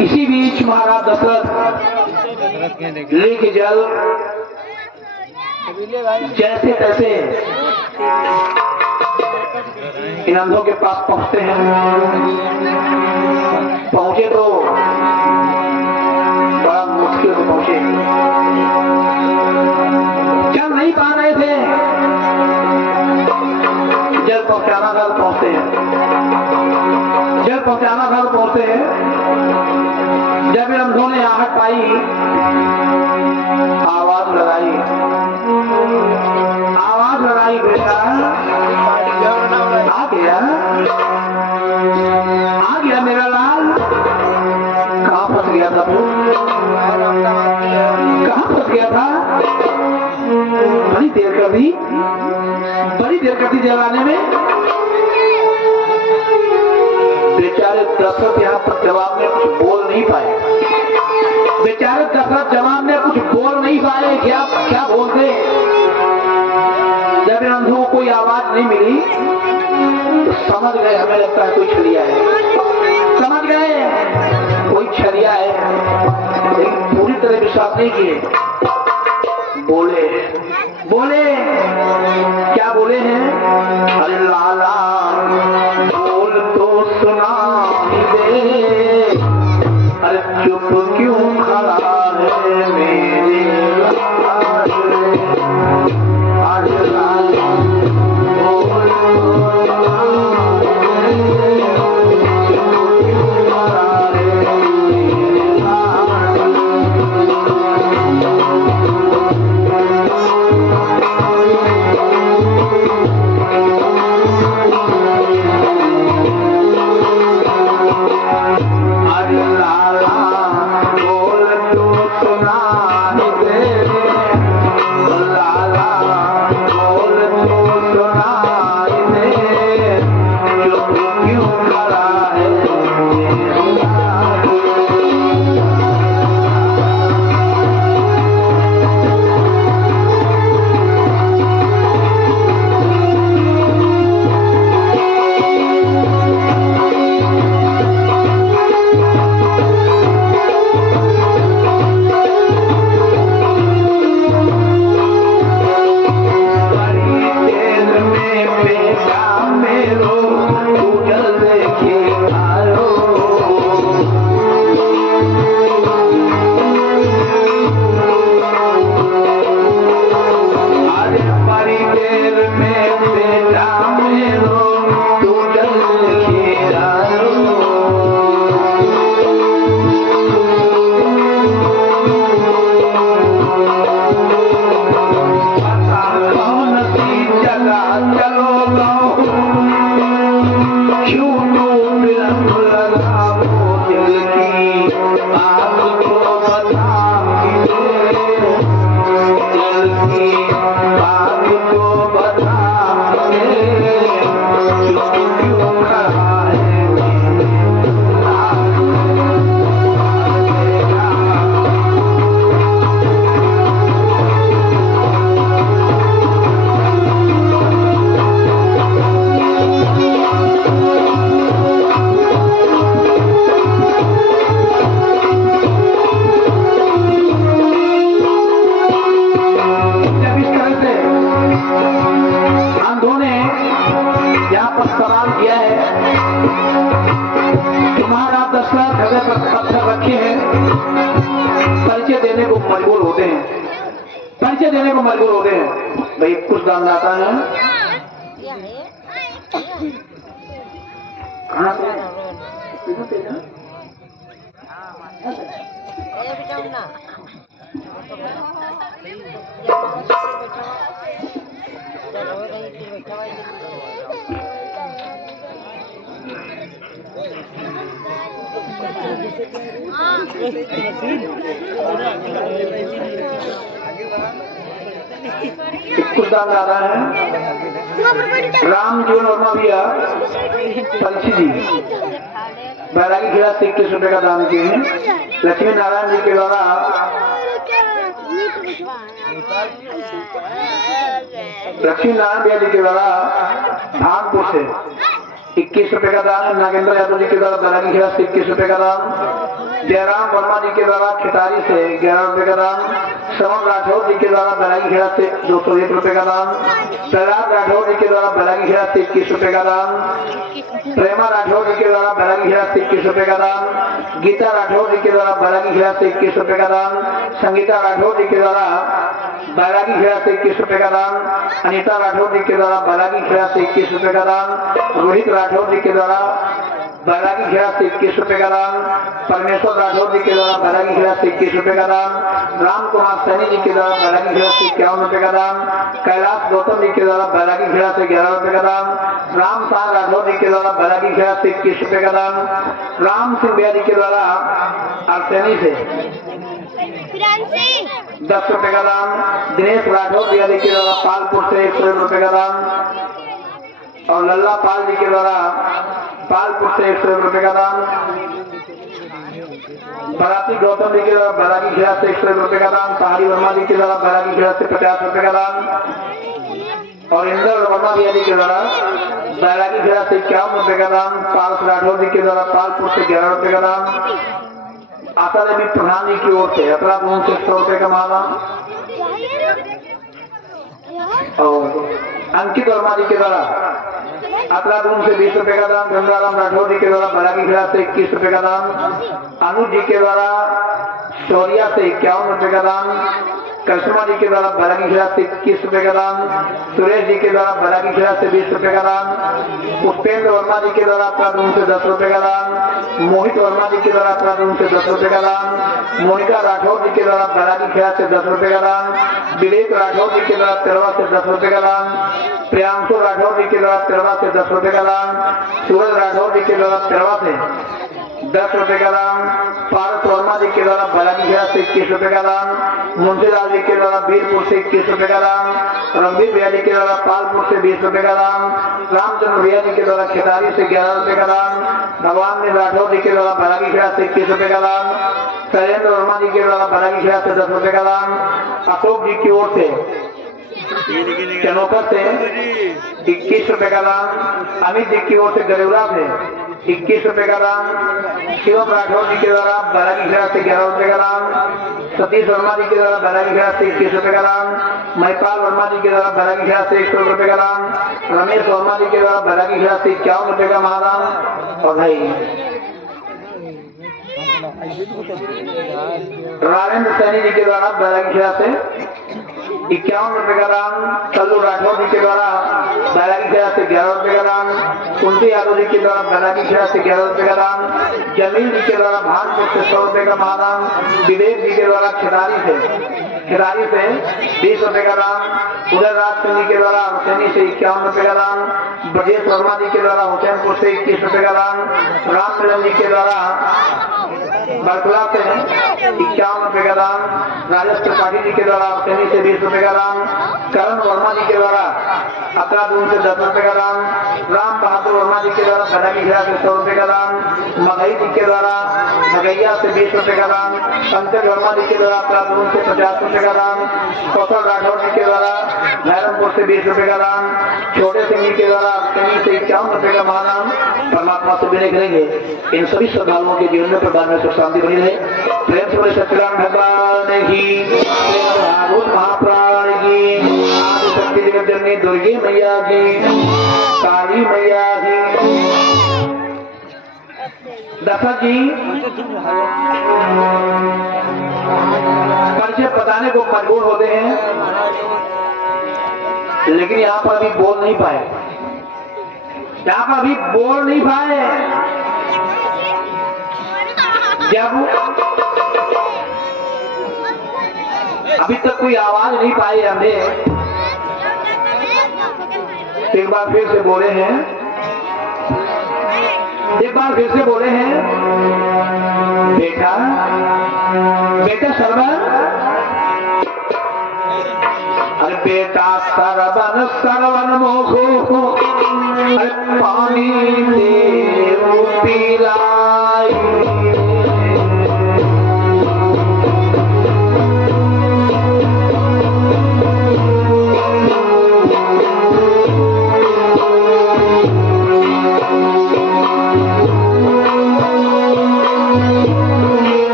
इसी बीच महाराज दशरथ लेके जल जैसे तैसे इन अंधों के पास पहुंचते हैं। पहुंचे तो बड़ा मुश्किल से पहुंचे, चल नहीं पा रहे थे। जल पहुंचाना घर पहुंचते हैं, जल पहुंचाना घर पहुंचते हैं। जब इन अंधों ने आहट पाई, आवाज लगाई, आवाज लगाई, बेटा आ गया मेरा लाल। कहाँ फंस गया था तू, कहाँ फंस गया था? बड़ी देर कर दी, बड़ी देर कर दी जलाने में। बेचारे दशरथ यहाँ पर जवाब में कुछ बोल नहीं पाए। बेचारे दशरथ जवाब में कुछ बोल नहीं पाए। क्या क्या बोलते? जब इन अंधों को कोई आवाज नहीं मिली तो समझ गए, हमें लगता है कोई छलिया है। समझ गए कोई छलिया है, लेकिन पूरी तरह विश्वास नहीं किए। बोले बोले क्या बोले हैं? अरे लाला बोल तो सुना दे, अरे चुप क्यों खड़ा है मेरे लाल? अरे लाला बोल तो सुना दे, चुप क्यों खड़ा है मेरे लाल? मजबूर होते हैं, पैसे देने को मजबूर होते हैं। भाई कुछ दानदाता है कहाँ से कुछ दान आ रहा है। राम जीवन वर्मा भैया पंछी जी बैरागी खिला से 21 रुपए का दान किए हैं। लक्ष्मी नारायण जी के द्वारा लक्ष्मी नारायण भैया जी के द्वारा भागपुर से 21 रुपए का दान। नागेंद्र यादव जी के द्वारा बैरागी खिला से 21 रुपए का दान। जयराम वर्मा जी के द्वारा खितारी से 11 रुपए का दान। श्रवण राठौर जी के द्वारा बैरागी खिला से 201 रुपए का दान। प्रहलाद राठौर जी के द्वारा बैरागी खिला से 21 रुपए का दान। प्रेमा राठौर जी के द्वारा बैरागी खिला से 21 रुपए का दान। गीता राठौर जी के द्वारा बैरागी खिला से 21 रुपए का दान। संगीता राठौर जी के द्वारा बैरागी खिला से 21 रुपए का दान। अनीता राठौर जी के द्वारा बैरागी खिला से 21 रुपए का दान। रोहित राठौर जी के द्वारा बैरागी खिला से 21 रुपए का दान। परमेश्वर राठौर जी के द्वारा बैरागी खिला से 21 रुपए का दान। राम कुमार सैनी जी के द्वारा बैरागी खिला से 51 रुपए का दान। कैलाश गौतम जी के द्वारा बैरागी खिला से 11 रुपए का दान। राम सार राठौर जी के द्वारा बैरागी खिला से 21 रुपए का दान। राम सिंह भैया जी के द्वारा आर्सेनी से 10 रुपए का दान। दिनेश राठौर भैया जी के द्वारा पालपुर से 101 रुपए का दान। और लल्ला पाल जी के द्वारा पालपुर से 101 रुपए का दान। बराती गौतम जी के द्वारा बैरागी खिला से 101 रुपए का दान। पहाड़ी वर्मा जी के द्वारा बैरागी खिला से 50 रुपए का दान। और इंद्र वर्मा भैया जी के द्वारा बैरागी खिला से 51 रुपए का दान। पारस राठौर जी के द्वारा पालपुर से 11 रुपए का दान। आशा देवी प्रधान जी की ओर से अपना दून से 100 रुपए का माला। और अंकित वर्मा जी के द्वारा अपना दून से 20 रुपए का दान। गंगाराम राठौर जी के द्वारा बैरागी खिला से 21 रुपए का दान। अनुज जी के द्वारा शौरिया से 51 रुपए का दान। करिश्मा जी के द्वारा बैरागी खिला से 21 रुपए का दान। सुरेश जी के द्वारा बैरागी खिला से 20 रुपए का दान। पुष्पेंद्र वर्मा जी के द्वारा अपना दून से 10 रुपए का दान। मोहित वर्मा जी के द्वारा अपना दून से 10 रुपए का दान। मोनिका राठौर जी के द्वारा बैरागी खिला से 10 रुपए का दान। विवेक राठौर जी के द्वारा तिरवा से 10 रुपए का दान। प्रियांशु राठौर जी के द्वारा तिरवा से 10 रुपए का दान। सूरज राठौर जी के द्वारा तिरवा से 10 रुपए का दान। पारस वर्मा जी के द्वारा बैरागी खिला से 21 रुपए का दान। मुंशीलाल जी के द्वारा बीरपुर से 21 रुपए का दान। रणबीर भैया जी के द्वारा पालपुर से 20 रुपए का दान। रामचंद्र भैया जी के द्वारा खितारी से 11 रुपए का दान। भगवान ने राठौर जी के द्वारा बैरागी खिला से 21 रुपए का दान। शैलेंद्र वर्मा जी के द्वारा बैरागी खिला से 10 रुपए का दान। अशोक जी की ओर से चनोकर से 21 रुपए का दान। अमित जी की ओर से गरेवरा से 21 रुपए का दान। शिवम राठौर जी के द्वारा बैरागी खिला से 11 रुपए का दान। सतीश वर्मा जी के द्वारा बैरागी खिला से 21 रुपए का दान। महिपाल वर्मा जी के द्वारा बैरागी खिला से 100 रुपए का दान। रमेश वर्मा जी के द्वारा बैरागी खिला से 51 रुपए का महादान। और भाई राजेंद्र सैनी जी के द्वारा बैरागी खिला से 51 रुपए का दान। कल्लू राठौर जी के द्वारा बैरागी खिला से 11 रुपए का दान। कुंती यादव जी के द्वारा बैरागी खिला से 11 रुपए का दान। जमील जी के द्वारा भानपुर से 100 रुपए का महादान। विवेक जी के द्वारा खिलाड़ी से 20 रुपए का दान। उदय राज सिंह जी के द्वारा हुसैनी से 51 रुपए का दान। ब्रजेश वर्मा जी के द्वारा हुसैनपुर से 21 रुपए का दान। राम मिलन जी के द्वारा बरकुला से 51 रुपए का दान। राजेश त्रिपाठी जी के द्वारा हुसैनी से 20 रुपए का दान। करण वर्मा जी के द्वारा अपना दून से 10 रुपए का दान। राम बहादुर वर्मा जी के द्वारा बैरागी खिला से 100 रुपए का दान। मगई जी के द्वारा मगैया से 20 रुपए का दान। पंकज वर्मा जी के द्वारा अपना दून से 50 रुपए का दान। कौशल राठौर जी के द्वारा भैरमपुर से 20 रुपए का दान। छोटे सिंह जी के द्वारा कहीं से 51 रुपए का महादान। परमात्मा से विनय करेंगे इन सभी श्रद्धालुओं के जीवन में प्रदान में सुख शांति बनी रहे। प्रेम से सत्यनारायण भगवान की, भागवत महाप्राण की, आदि शक्ति जगत जननी दुर्गे मैया की, काली मैया की। दशरथ जी परिचय बताने को मजबूर होते हैं, लेकिन यहाँ पर अभी बोल नहीं पाए, यहाँ पर अभी बोल नहीं पाए। जब अभी तक कोई आवाज नहीं पाई अंधे, एक बार फिर से बोले हैं, एक बार फिर से बोले हैं, बेटा बेटा सरवन, अरे बेटा सरवन सरवन मोखो, अरे पानी दे पिलाई।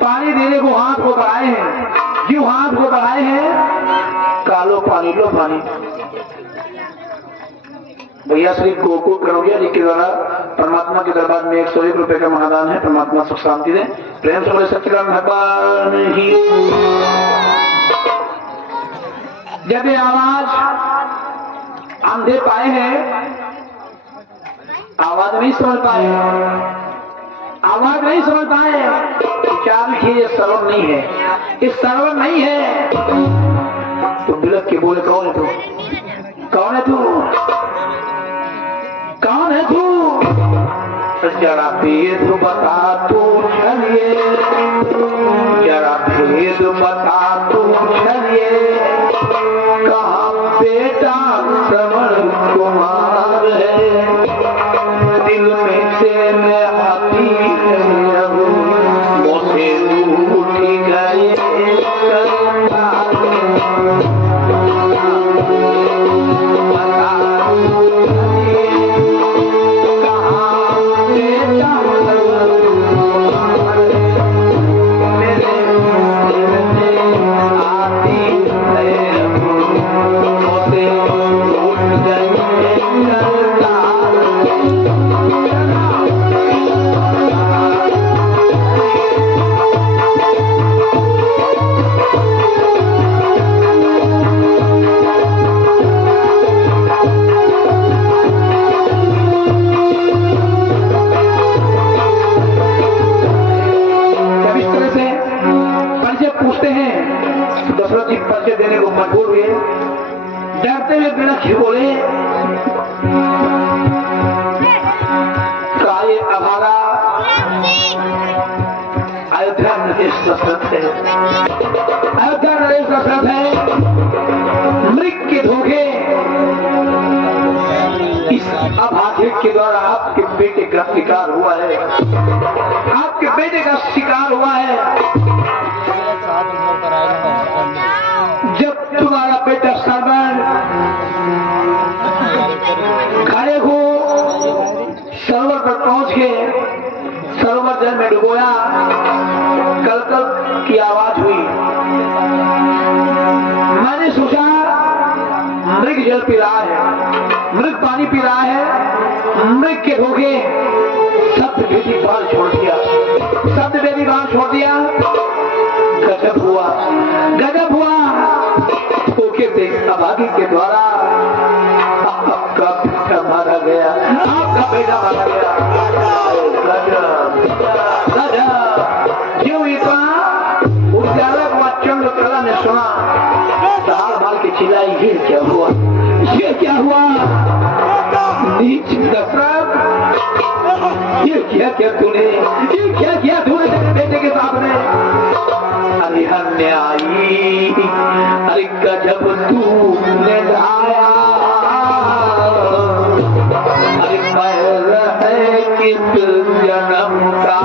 पानी देने को हाथ को बढ़ाए हैं, जो हाथ को बढ़ाए हैं, कालो पानी लो पानी। भैया श्री गोकुल करोगिया जी के द्वारा परमात्मा के दरबार में 101 रुपए का महादान है। परमात्मा सुख शांति दे, प्रेम से बोले सच्चिदानंद भगवान ही। जब ये आवाज अंधे पाए हैं, आवाज नहीं समझ पाए, आवाज नहीं समझ पाए, विचार किए ये सर्वर नहीं है, ये सर्वर नहीं है। तो बिलक के बोले कौन है तू, कौन है तू, कौन है तू, जरा भेद बता तू चलिए, जरा भेद बता तू चलिए, कहाँ बेटा श्रवण कुमार है, दिल में से में आती है मोसे उठी गए देने को मजबूर हुए। डरते हुए बिलखी बोले, काय अभागा अयोध्या नरेश दशरथ है, अयोध्या नरेश दशरथ है। मृग के धोखे इस अभागे के द्वारा आपके बेटे का शिकार हुआ है, आपके बेटे का शिकार हुआ है। जब तुम्हारा बेटा सरवन खड़े हो सरोवर पर पहुंच के सरोवर जल में डुबोया, कलकल की आवाज हुई। मैंने सोचा मृग जल पी रहा है, मृग पानी पी रहा है, मृग के धोखे शब्द भेदी बाल छोड़ दिया, शब्द भेदी बाल छोड़ दिया। गजब हुआ, गजब हुआ। अभागी के द्वारा आपका बेटा मारा गया, आपका बेटा मारा गया। गजब, गजब। चिल्लाई, ये क्या हुआ, ये क्या हुआ, नीच दशरथ, ये क्या किया तूने, ये क्या किया तूने तेरे बेटे के सामने। अरे अन्यायी, अरे गजब तूने गाया, अरे पैर है किस जन्म का।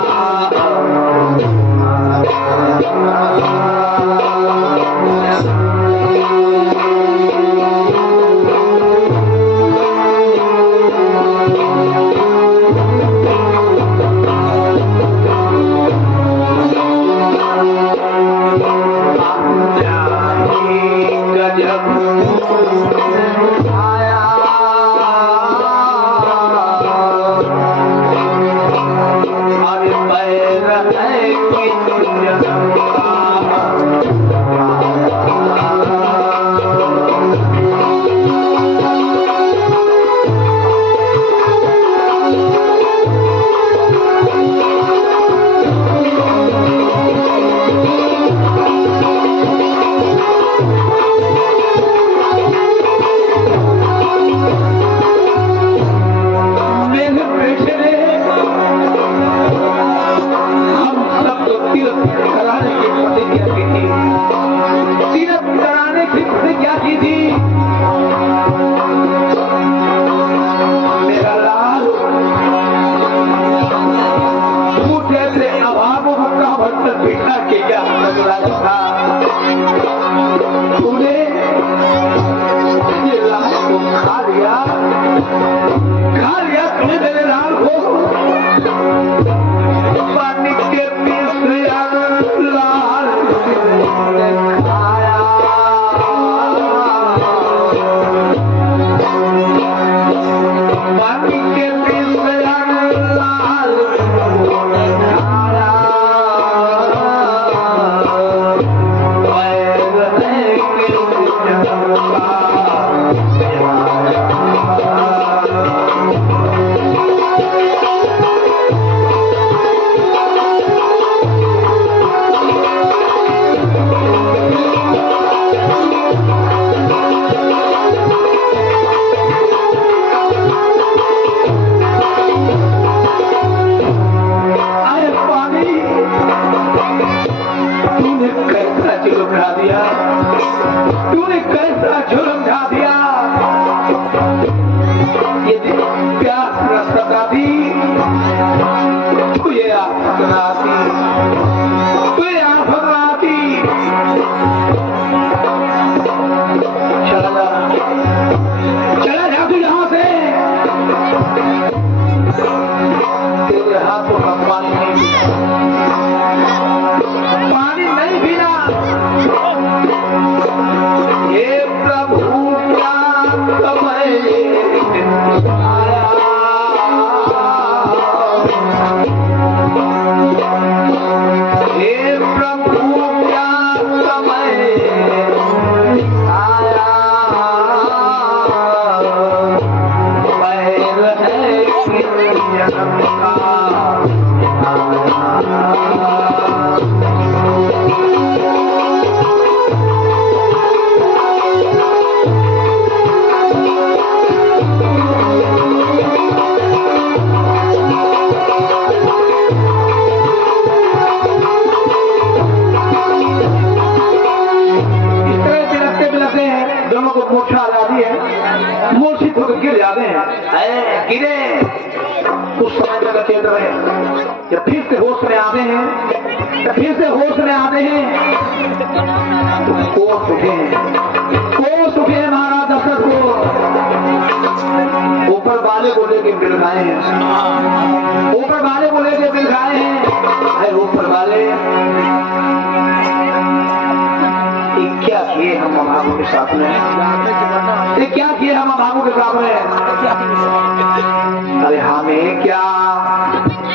अरे हमें क्या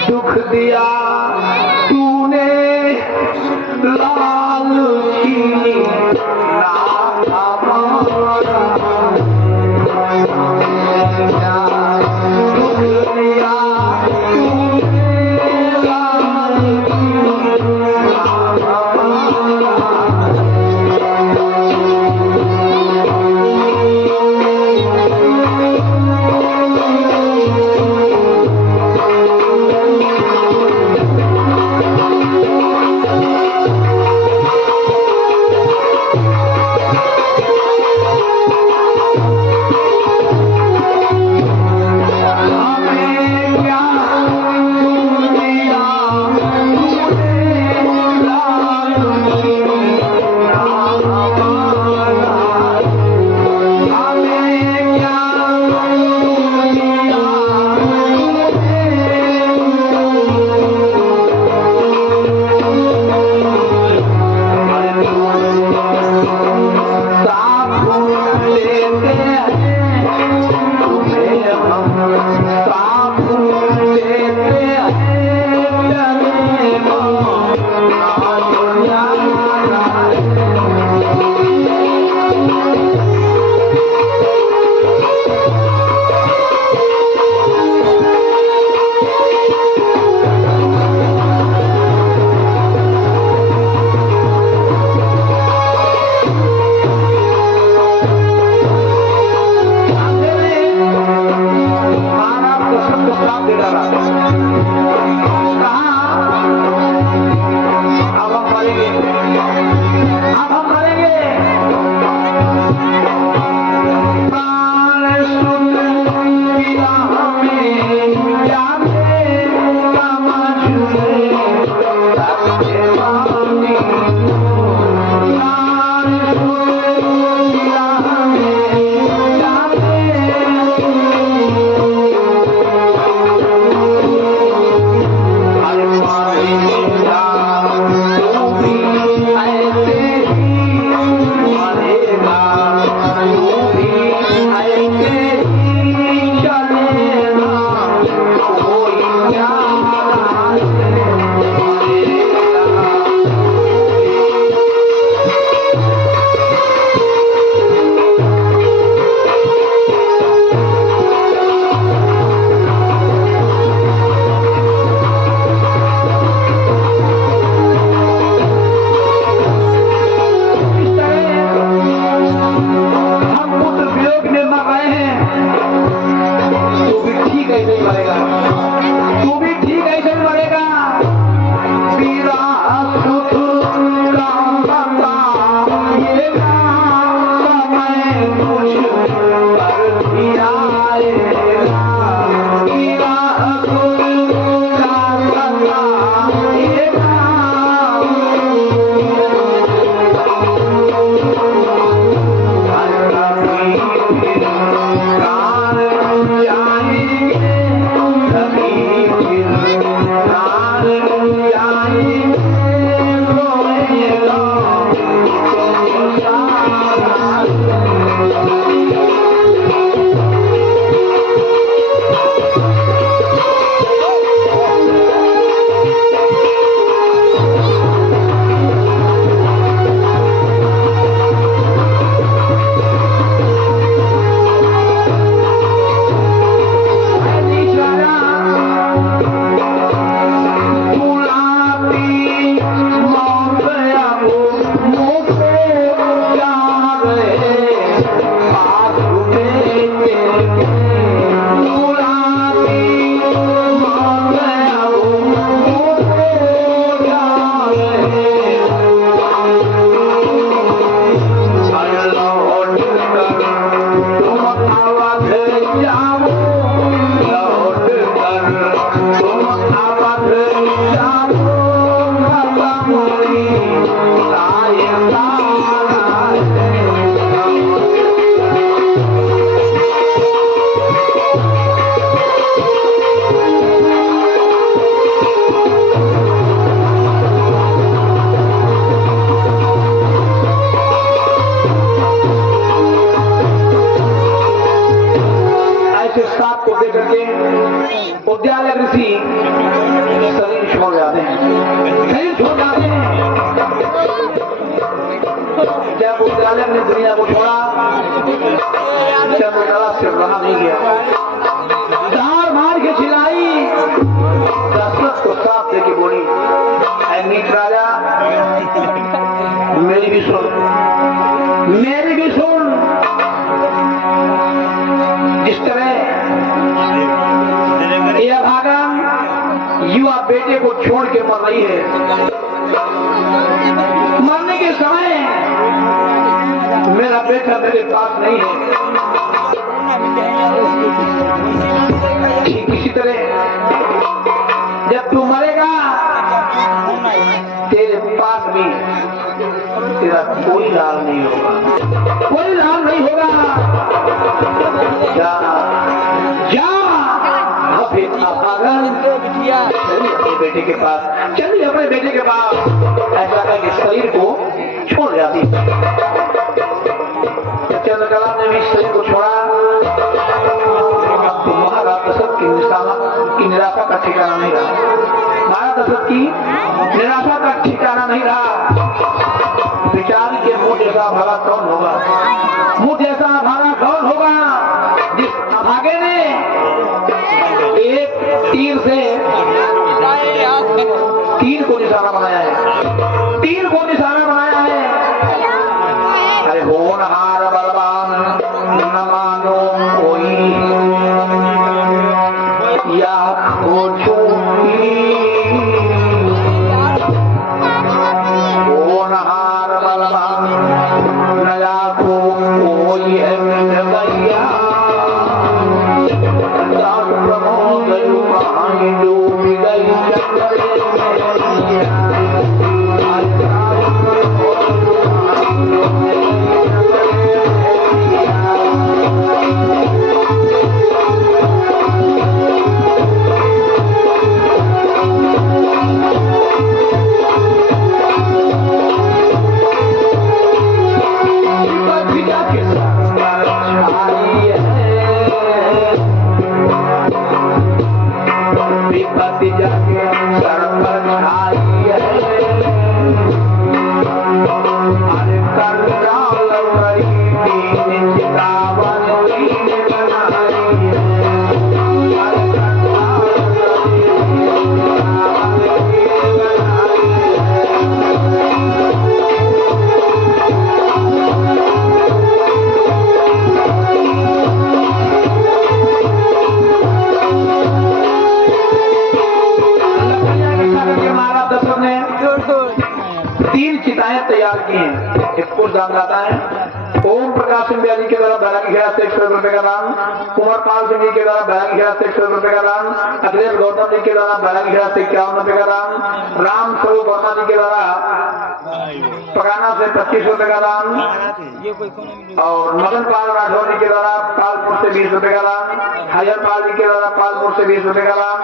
दुख दिया तूने लाल की उद्यालय ऋषि शरीर छोड़ जाते हैं, शरीर छोड़ जाते हैं। जब उद्यालय ने दुनिया को छोड़ा, चंद्रकला से रहा नहीं गया, धार मार के चिल्लाई, दशरथ को साफ दे के बोली, ऐ नीच राजा, मेरी भी सुन, मेरी भी सुन। जिस तरह यह भागन युवा बेटे को छोड़ के मर रही है, मरने के समय मेरा बेटा मेरे पास नहीं है, ठीक इसी तरह जब तू मरेगा तेरे पास भी तेरा कोई लाल नहीं होगा, कोई लाल नहीं होगा। जा जा चलिए अपने बेटे के पास, चलिए अपने बेटे के पास। ऐसा करके शरीर को छोड़ जाती। चंद्रकला ने भी शरीर को छोड़ा। अब महाराज दशरथ की निराशा का ठिकाना नहीं रहा, महाराज दशरथ की निराशा का ठिकाना नहीं रहा। विचार के मुंह जैसा भागा कौन होगा, मुंह जैसा भागा कौन होगा जिस अभागे ने एक तीर से तीर को निशाना बनाया है, तीर को निशाना बनाया है। अरे होनहार बलवान न मानो कोई, या खोजो होनहार बलवान नया को कोई है भैया, प्रमोद डूबी गई तैयार किए हैं। एक पुरुष दान दाता है ओम प्रकाश सिंह जी के द्वारा 12 की खिलाफ से 100 रुपए का दान, कुमार पाल सिंह जी के द्वारा 12 की खिलाफ से 100 रुपए का दान, अखिलेश गौतम जी के द्वारा 12 की खिलाफ से 51 रुपए का दान, राम स्वरूप वर्मा जी के द्वारा पकाना से 25 रुपए का दान, और मदन पाल राठौर जी के द्वारा पालपुर से 20 रुपए का दान, हरिहर पाल जी के द्वारा पालपुर से 20 रुपए का दान,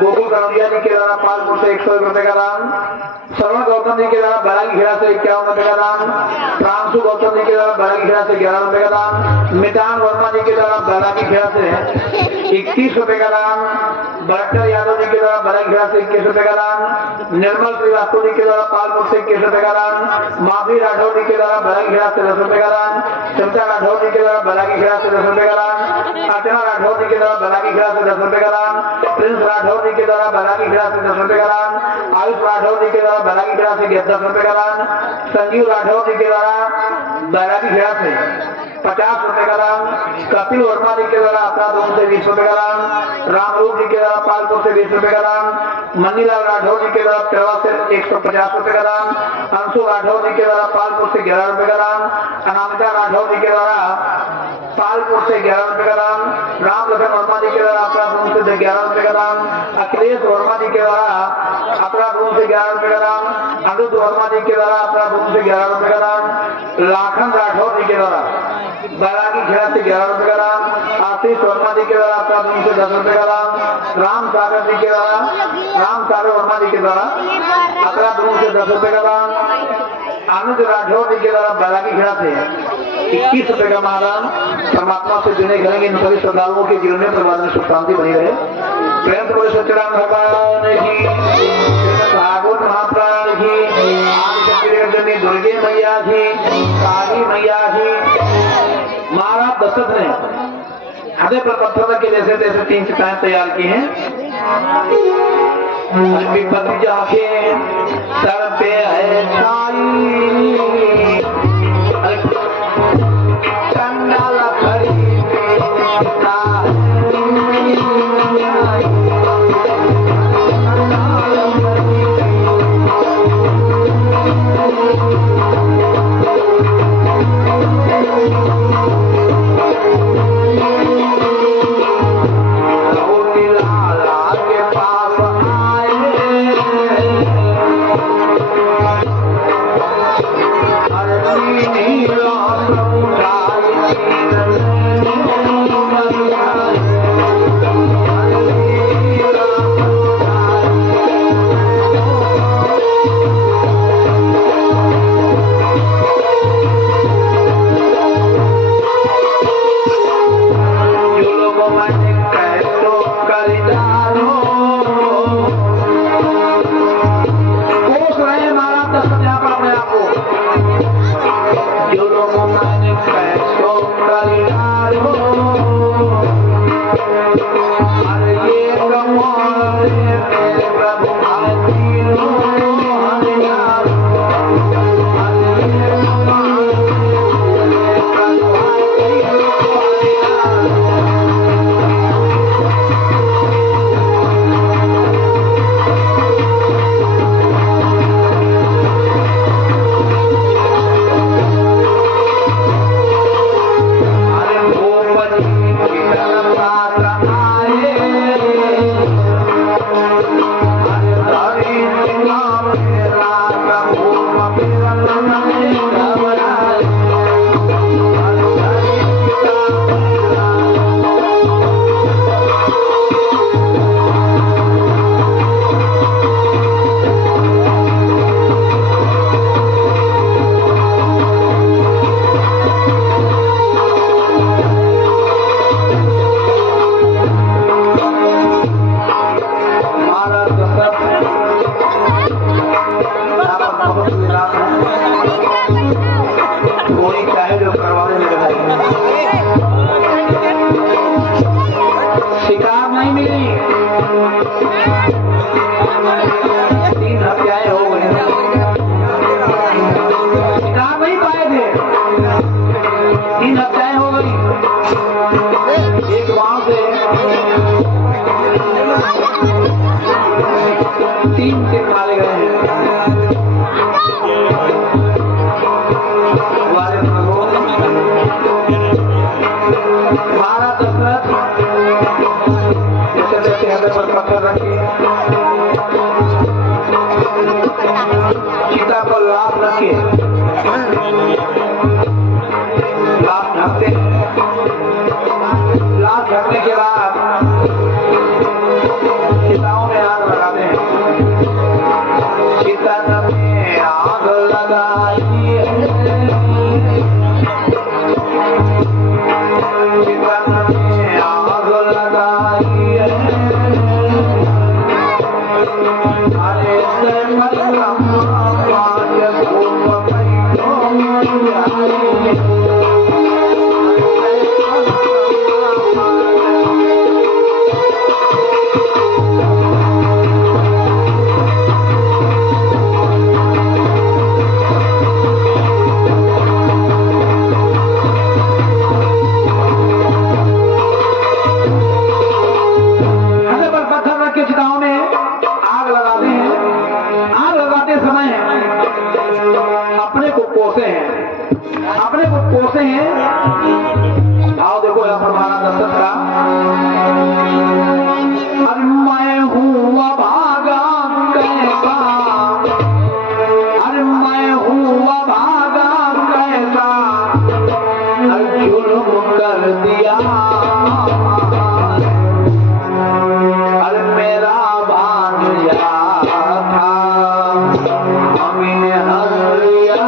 गोकुल कनौजिया जी के द्वारा पालपुर से 100 रुपए का दान, श्रवण गौतम जी के द्वारा 12 की खिलाफ से 51 रुपए का दान, प्रांशु गौतम जी के द्वारा 12 की खिलाफ से 11 रुपए का दान, मितान वर्मा जी के द्वारा 12 की खिलाफ से 21 रुपए का दान, बरकर यादव जी के द्वारा 12 की खिलाफ से 21 रुपए का दान, निर्मल श्रीवास्तव जी के द्वारा पालपुर से 21 रुपए का दान, माफी राठौर जी के द्वारा 12 की खिलाफ से 10 रुपए का दान, चमता राठौर जी के द्वारा 12 की खिलाफ से 10 रुपए का दान, अर्चना राठौर जी के द्वारा 12 की खिलाफ से 10 रुपए का दान, प्रिंस राठौर जी के द्वारा 12 की खिलाफ से 10 रुपए का दान, आयुष राठौर जी के द्वारा 12 की खिलाफ से 10 रुपए का दान, संजीव राठौर जी के द्वारा 12 की खिलाफ से 50 रुपए का दान, कपिल वर्मा जी के द्वारा अपना रूम से 20 रुपए का दान, रामरूप जी के द्वारा पालपुर से 20 रुपए का दान, मनीलाल राठौर जी के द्वारा पेड़वा से 150 रुपए का दान, अंशु राठौर जी के द्वारा पालपुर से 11 रुपए का दान, अनामिका राठौर जी के द्वारा पालपुर से 11 रुपए का दान, राम लखन वर्मा जी के द्वारा अपना रूम से 11 रुपए का दान, अखिलेश वर्मा जी के द्वारा अपना रूम से 11 रुपए का दान, अनिरुद्ध वर्मा जी के द्वारा अपना रूम से 11 रुपए का दान, लाखन राठौर जी के द्वारा 12 की खिलाफ से 11 रुपए का दान, आशीष वर्मा जी के द्वारा अपना रूम से 10 रुपए का दान, राम सागर जी के द्वारा राम सागर वर्मा जी के द्वारा अपना रूम से 10 रुपए का दान, आनंद राठौर जी के द्वारा 12 की खिलाफ से 21 रुपए का महादान। परमात्मा से जुड़े करेंगे इन सभी श्रद्धालुओं के जीवन में परिवार में सुख शांति बनी रहे। प्रेम से बोले सच्चिदानंद भगवान की, भागवत महापुराण की, आदिशक्ति दुर्गे मैया की, काली मैया की। महाराज दशरथ ने हृदय पर पत्थर के जैसे तैसे 3 चिताएं तैयार की हैं। विपत्ति जाके सर पे है छाई, चंडाल खड़ी सीता पर लाभ रखे, लाभ ढकते, लाभ ढकने के बाद सीताओं में आग लगाते हैं। सीता ने आग लगाई, सीता ने आग लगाई, कोसे हैं। भाव देखो यहाँ पर महाराज दशरथ का, अरे मैं हूँ अभागा कैसा, अरे मैं हूँ अभागा कैसा, जुल्म कर दिया, अरे मेरा भांजा था मम्मी ने हंस लिया,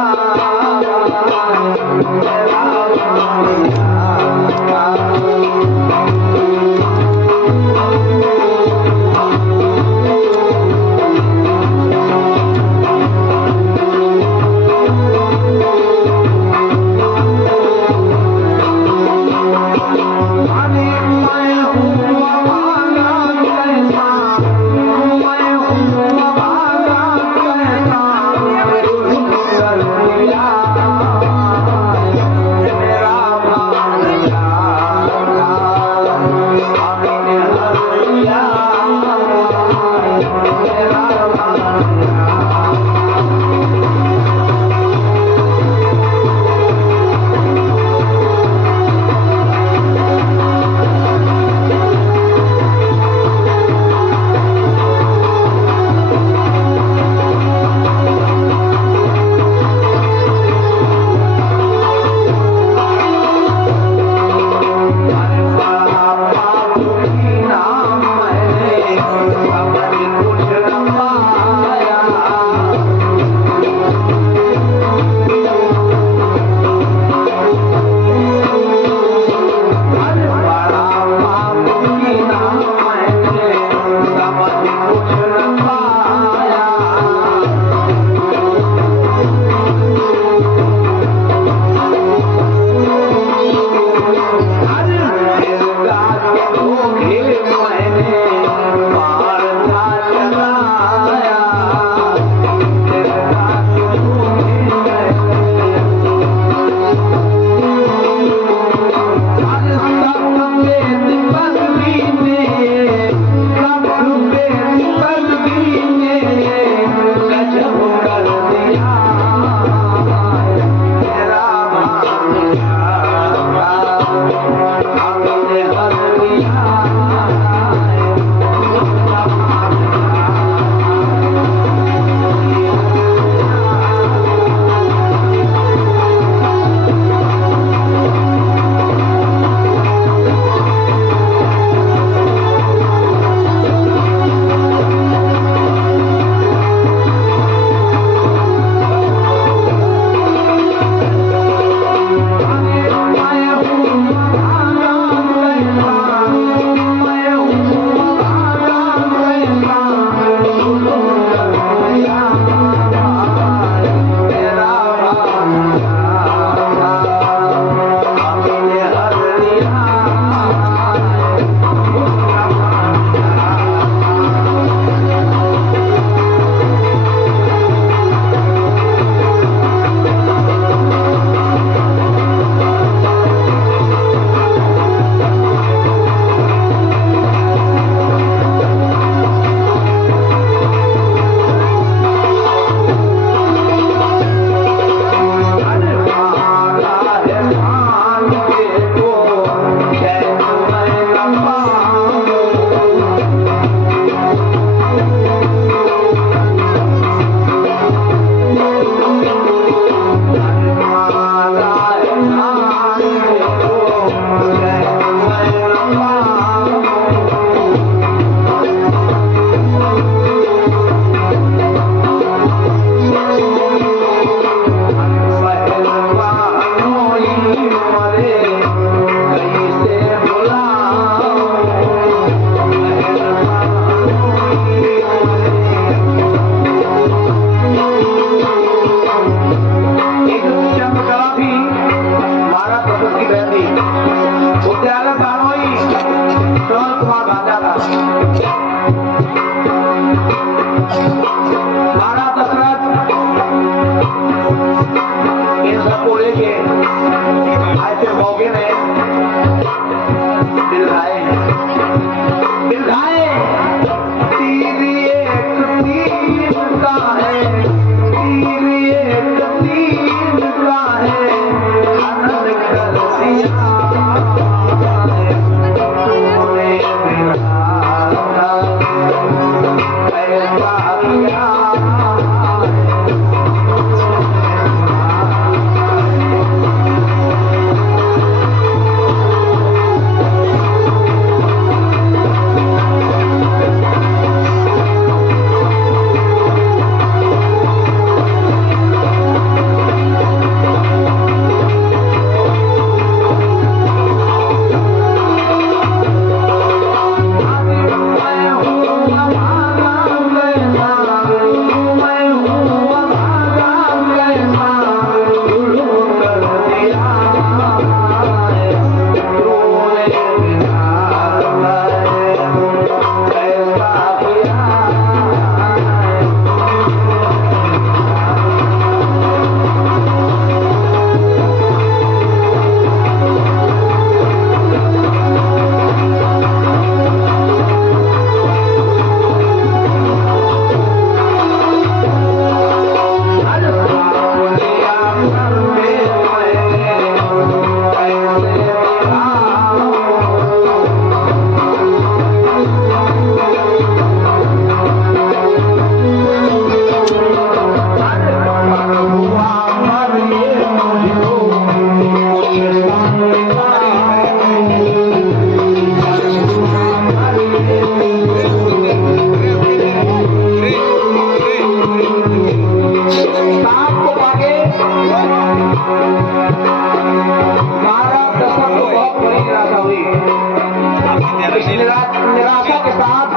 इस निराशा के साथ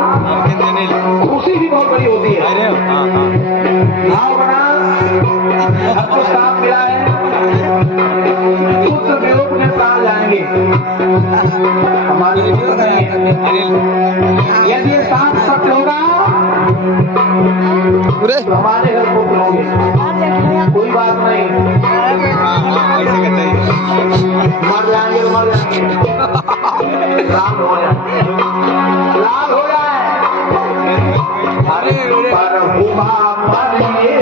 खुशी भी बहुत बड़ी होती है। भाव बना, हमको साथ मिला है, पुत्र वियोग में प्राण जाएंगे, हमारे यदि ये साथ सत्य होगा तो हमारे घर पुत्र होंगे, कोई बात नहीं, मर जाएंगे तो मर जाएंगे, लाल हो जाए, लाल हो जाए, अरे पर हुआ मरिए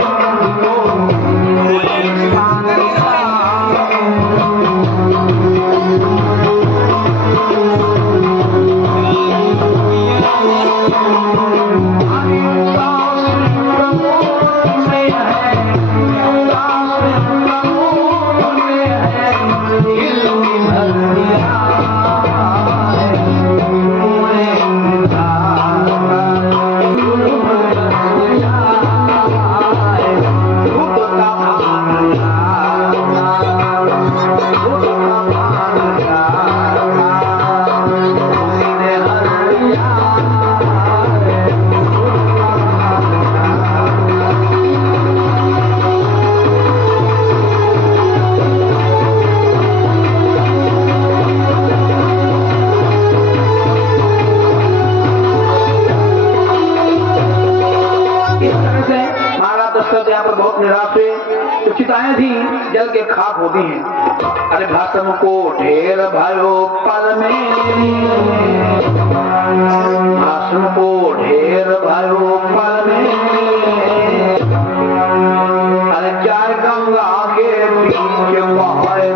यहाँ पर बहुत निराश हुए। तो चिताएं थी जल के खाक होती हैं। अरे भाषम को ढेर भयो पल में, भाषम को ढेर भयो पल में, अरे चार गंगा के बीच बहाए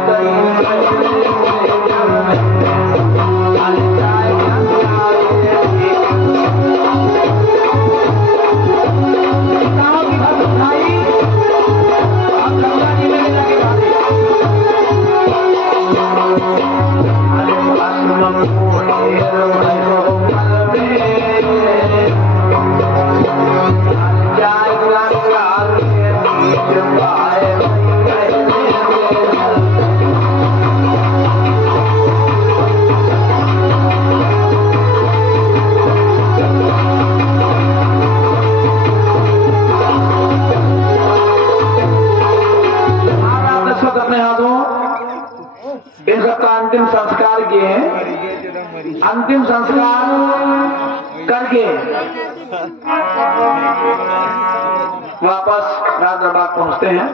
अंतिम संस्कार किए हैं। अंतिम संस्कार करके वापस राज दरबार पहुंचते हैं।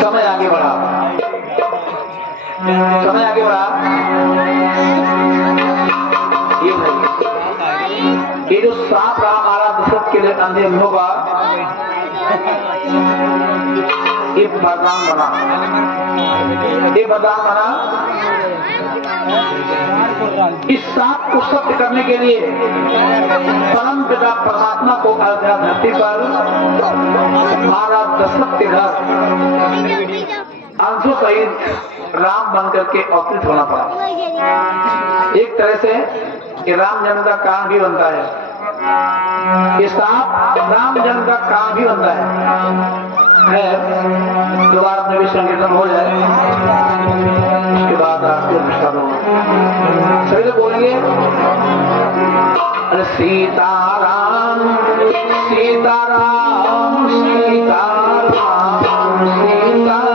समय आगे बढ़ा, समय आगे बढ़ा। ये जो सांप रहा हमारा दशरथ के लिए अंधे होगा, ये वरदान बना, ये वरदान बना। इस सांप को सत्य करने के लिए परम पिता परमात्मा को अयोध्या धरती पर महाराज दशरथ के घर अंशों सहित राम बन करके अवतरित होना पड़ा। एक तरह से ये राम जन्म का कारण भी बनता है, ये सांप राम जन्म का कारण भी बनता है। दोबारा अपने भी संकीर्तन हो जाए, उसके बाद आपको सभी लोग बोलेंगे अरे सीताराम सीताराम सीताराम सीताराम।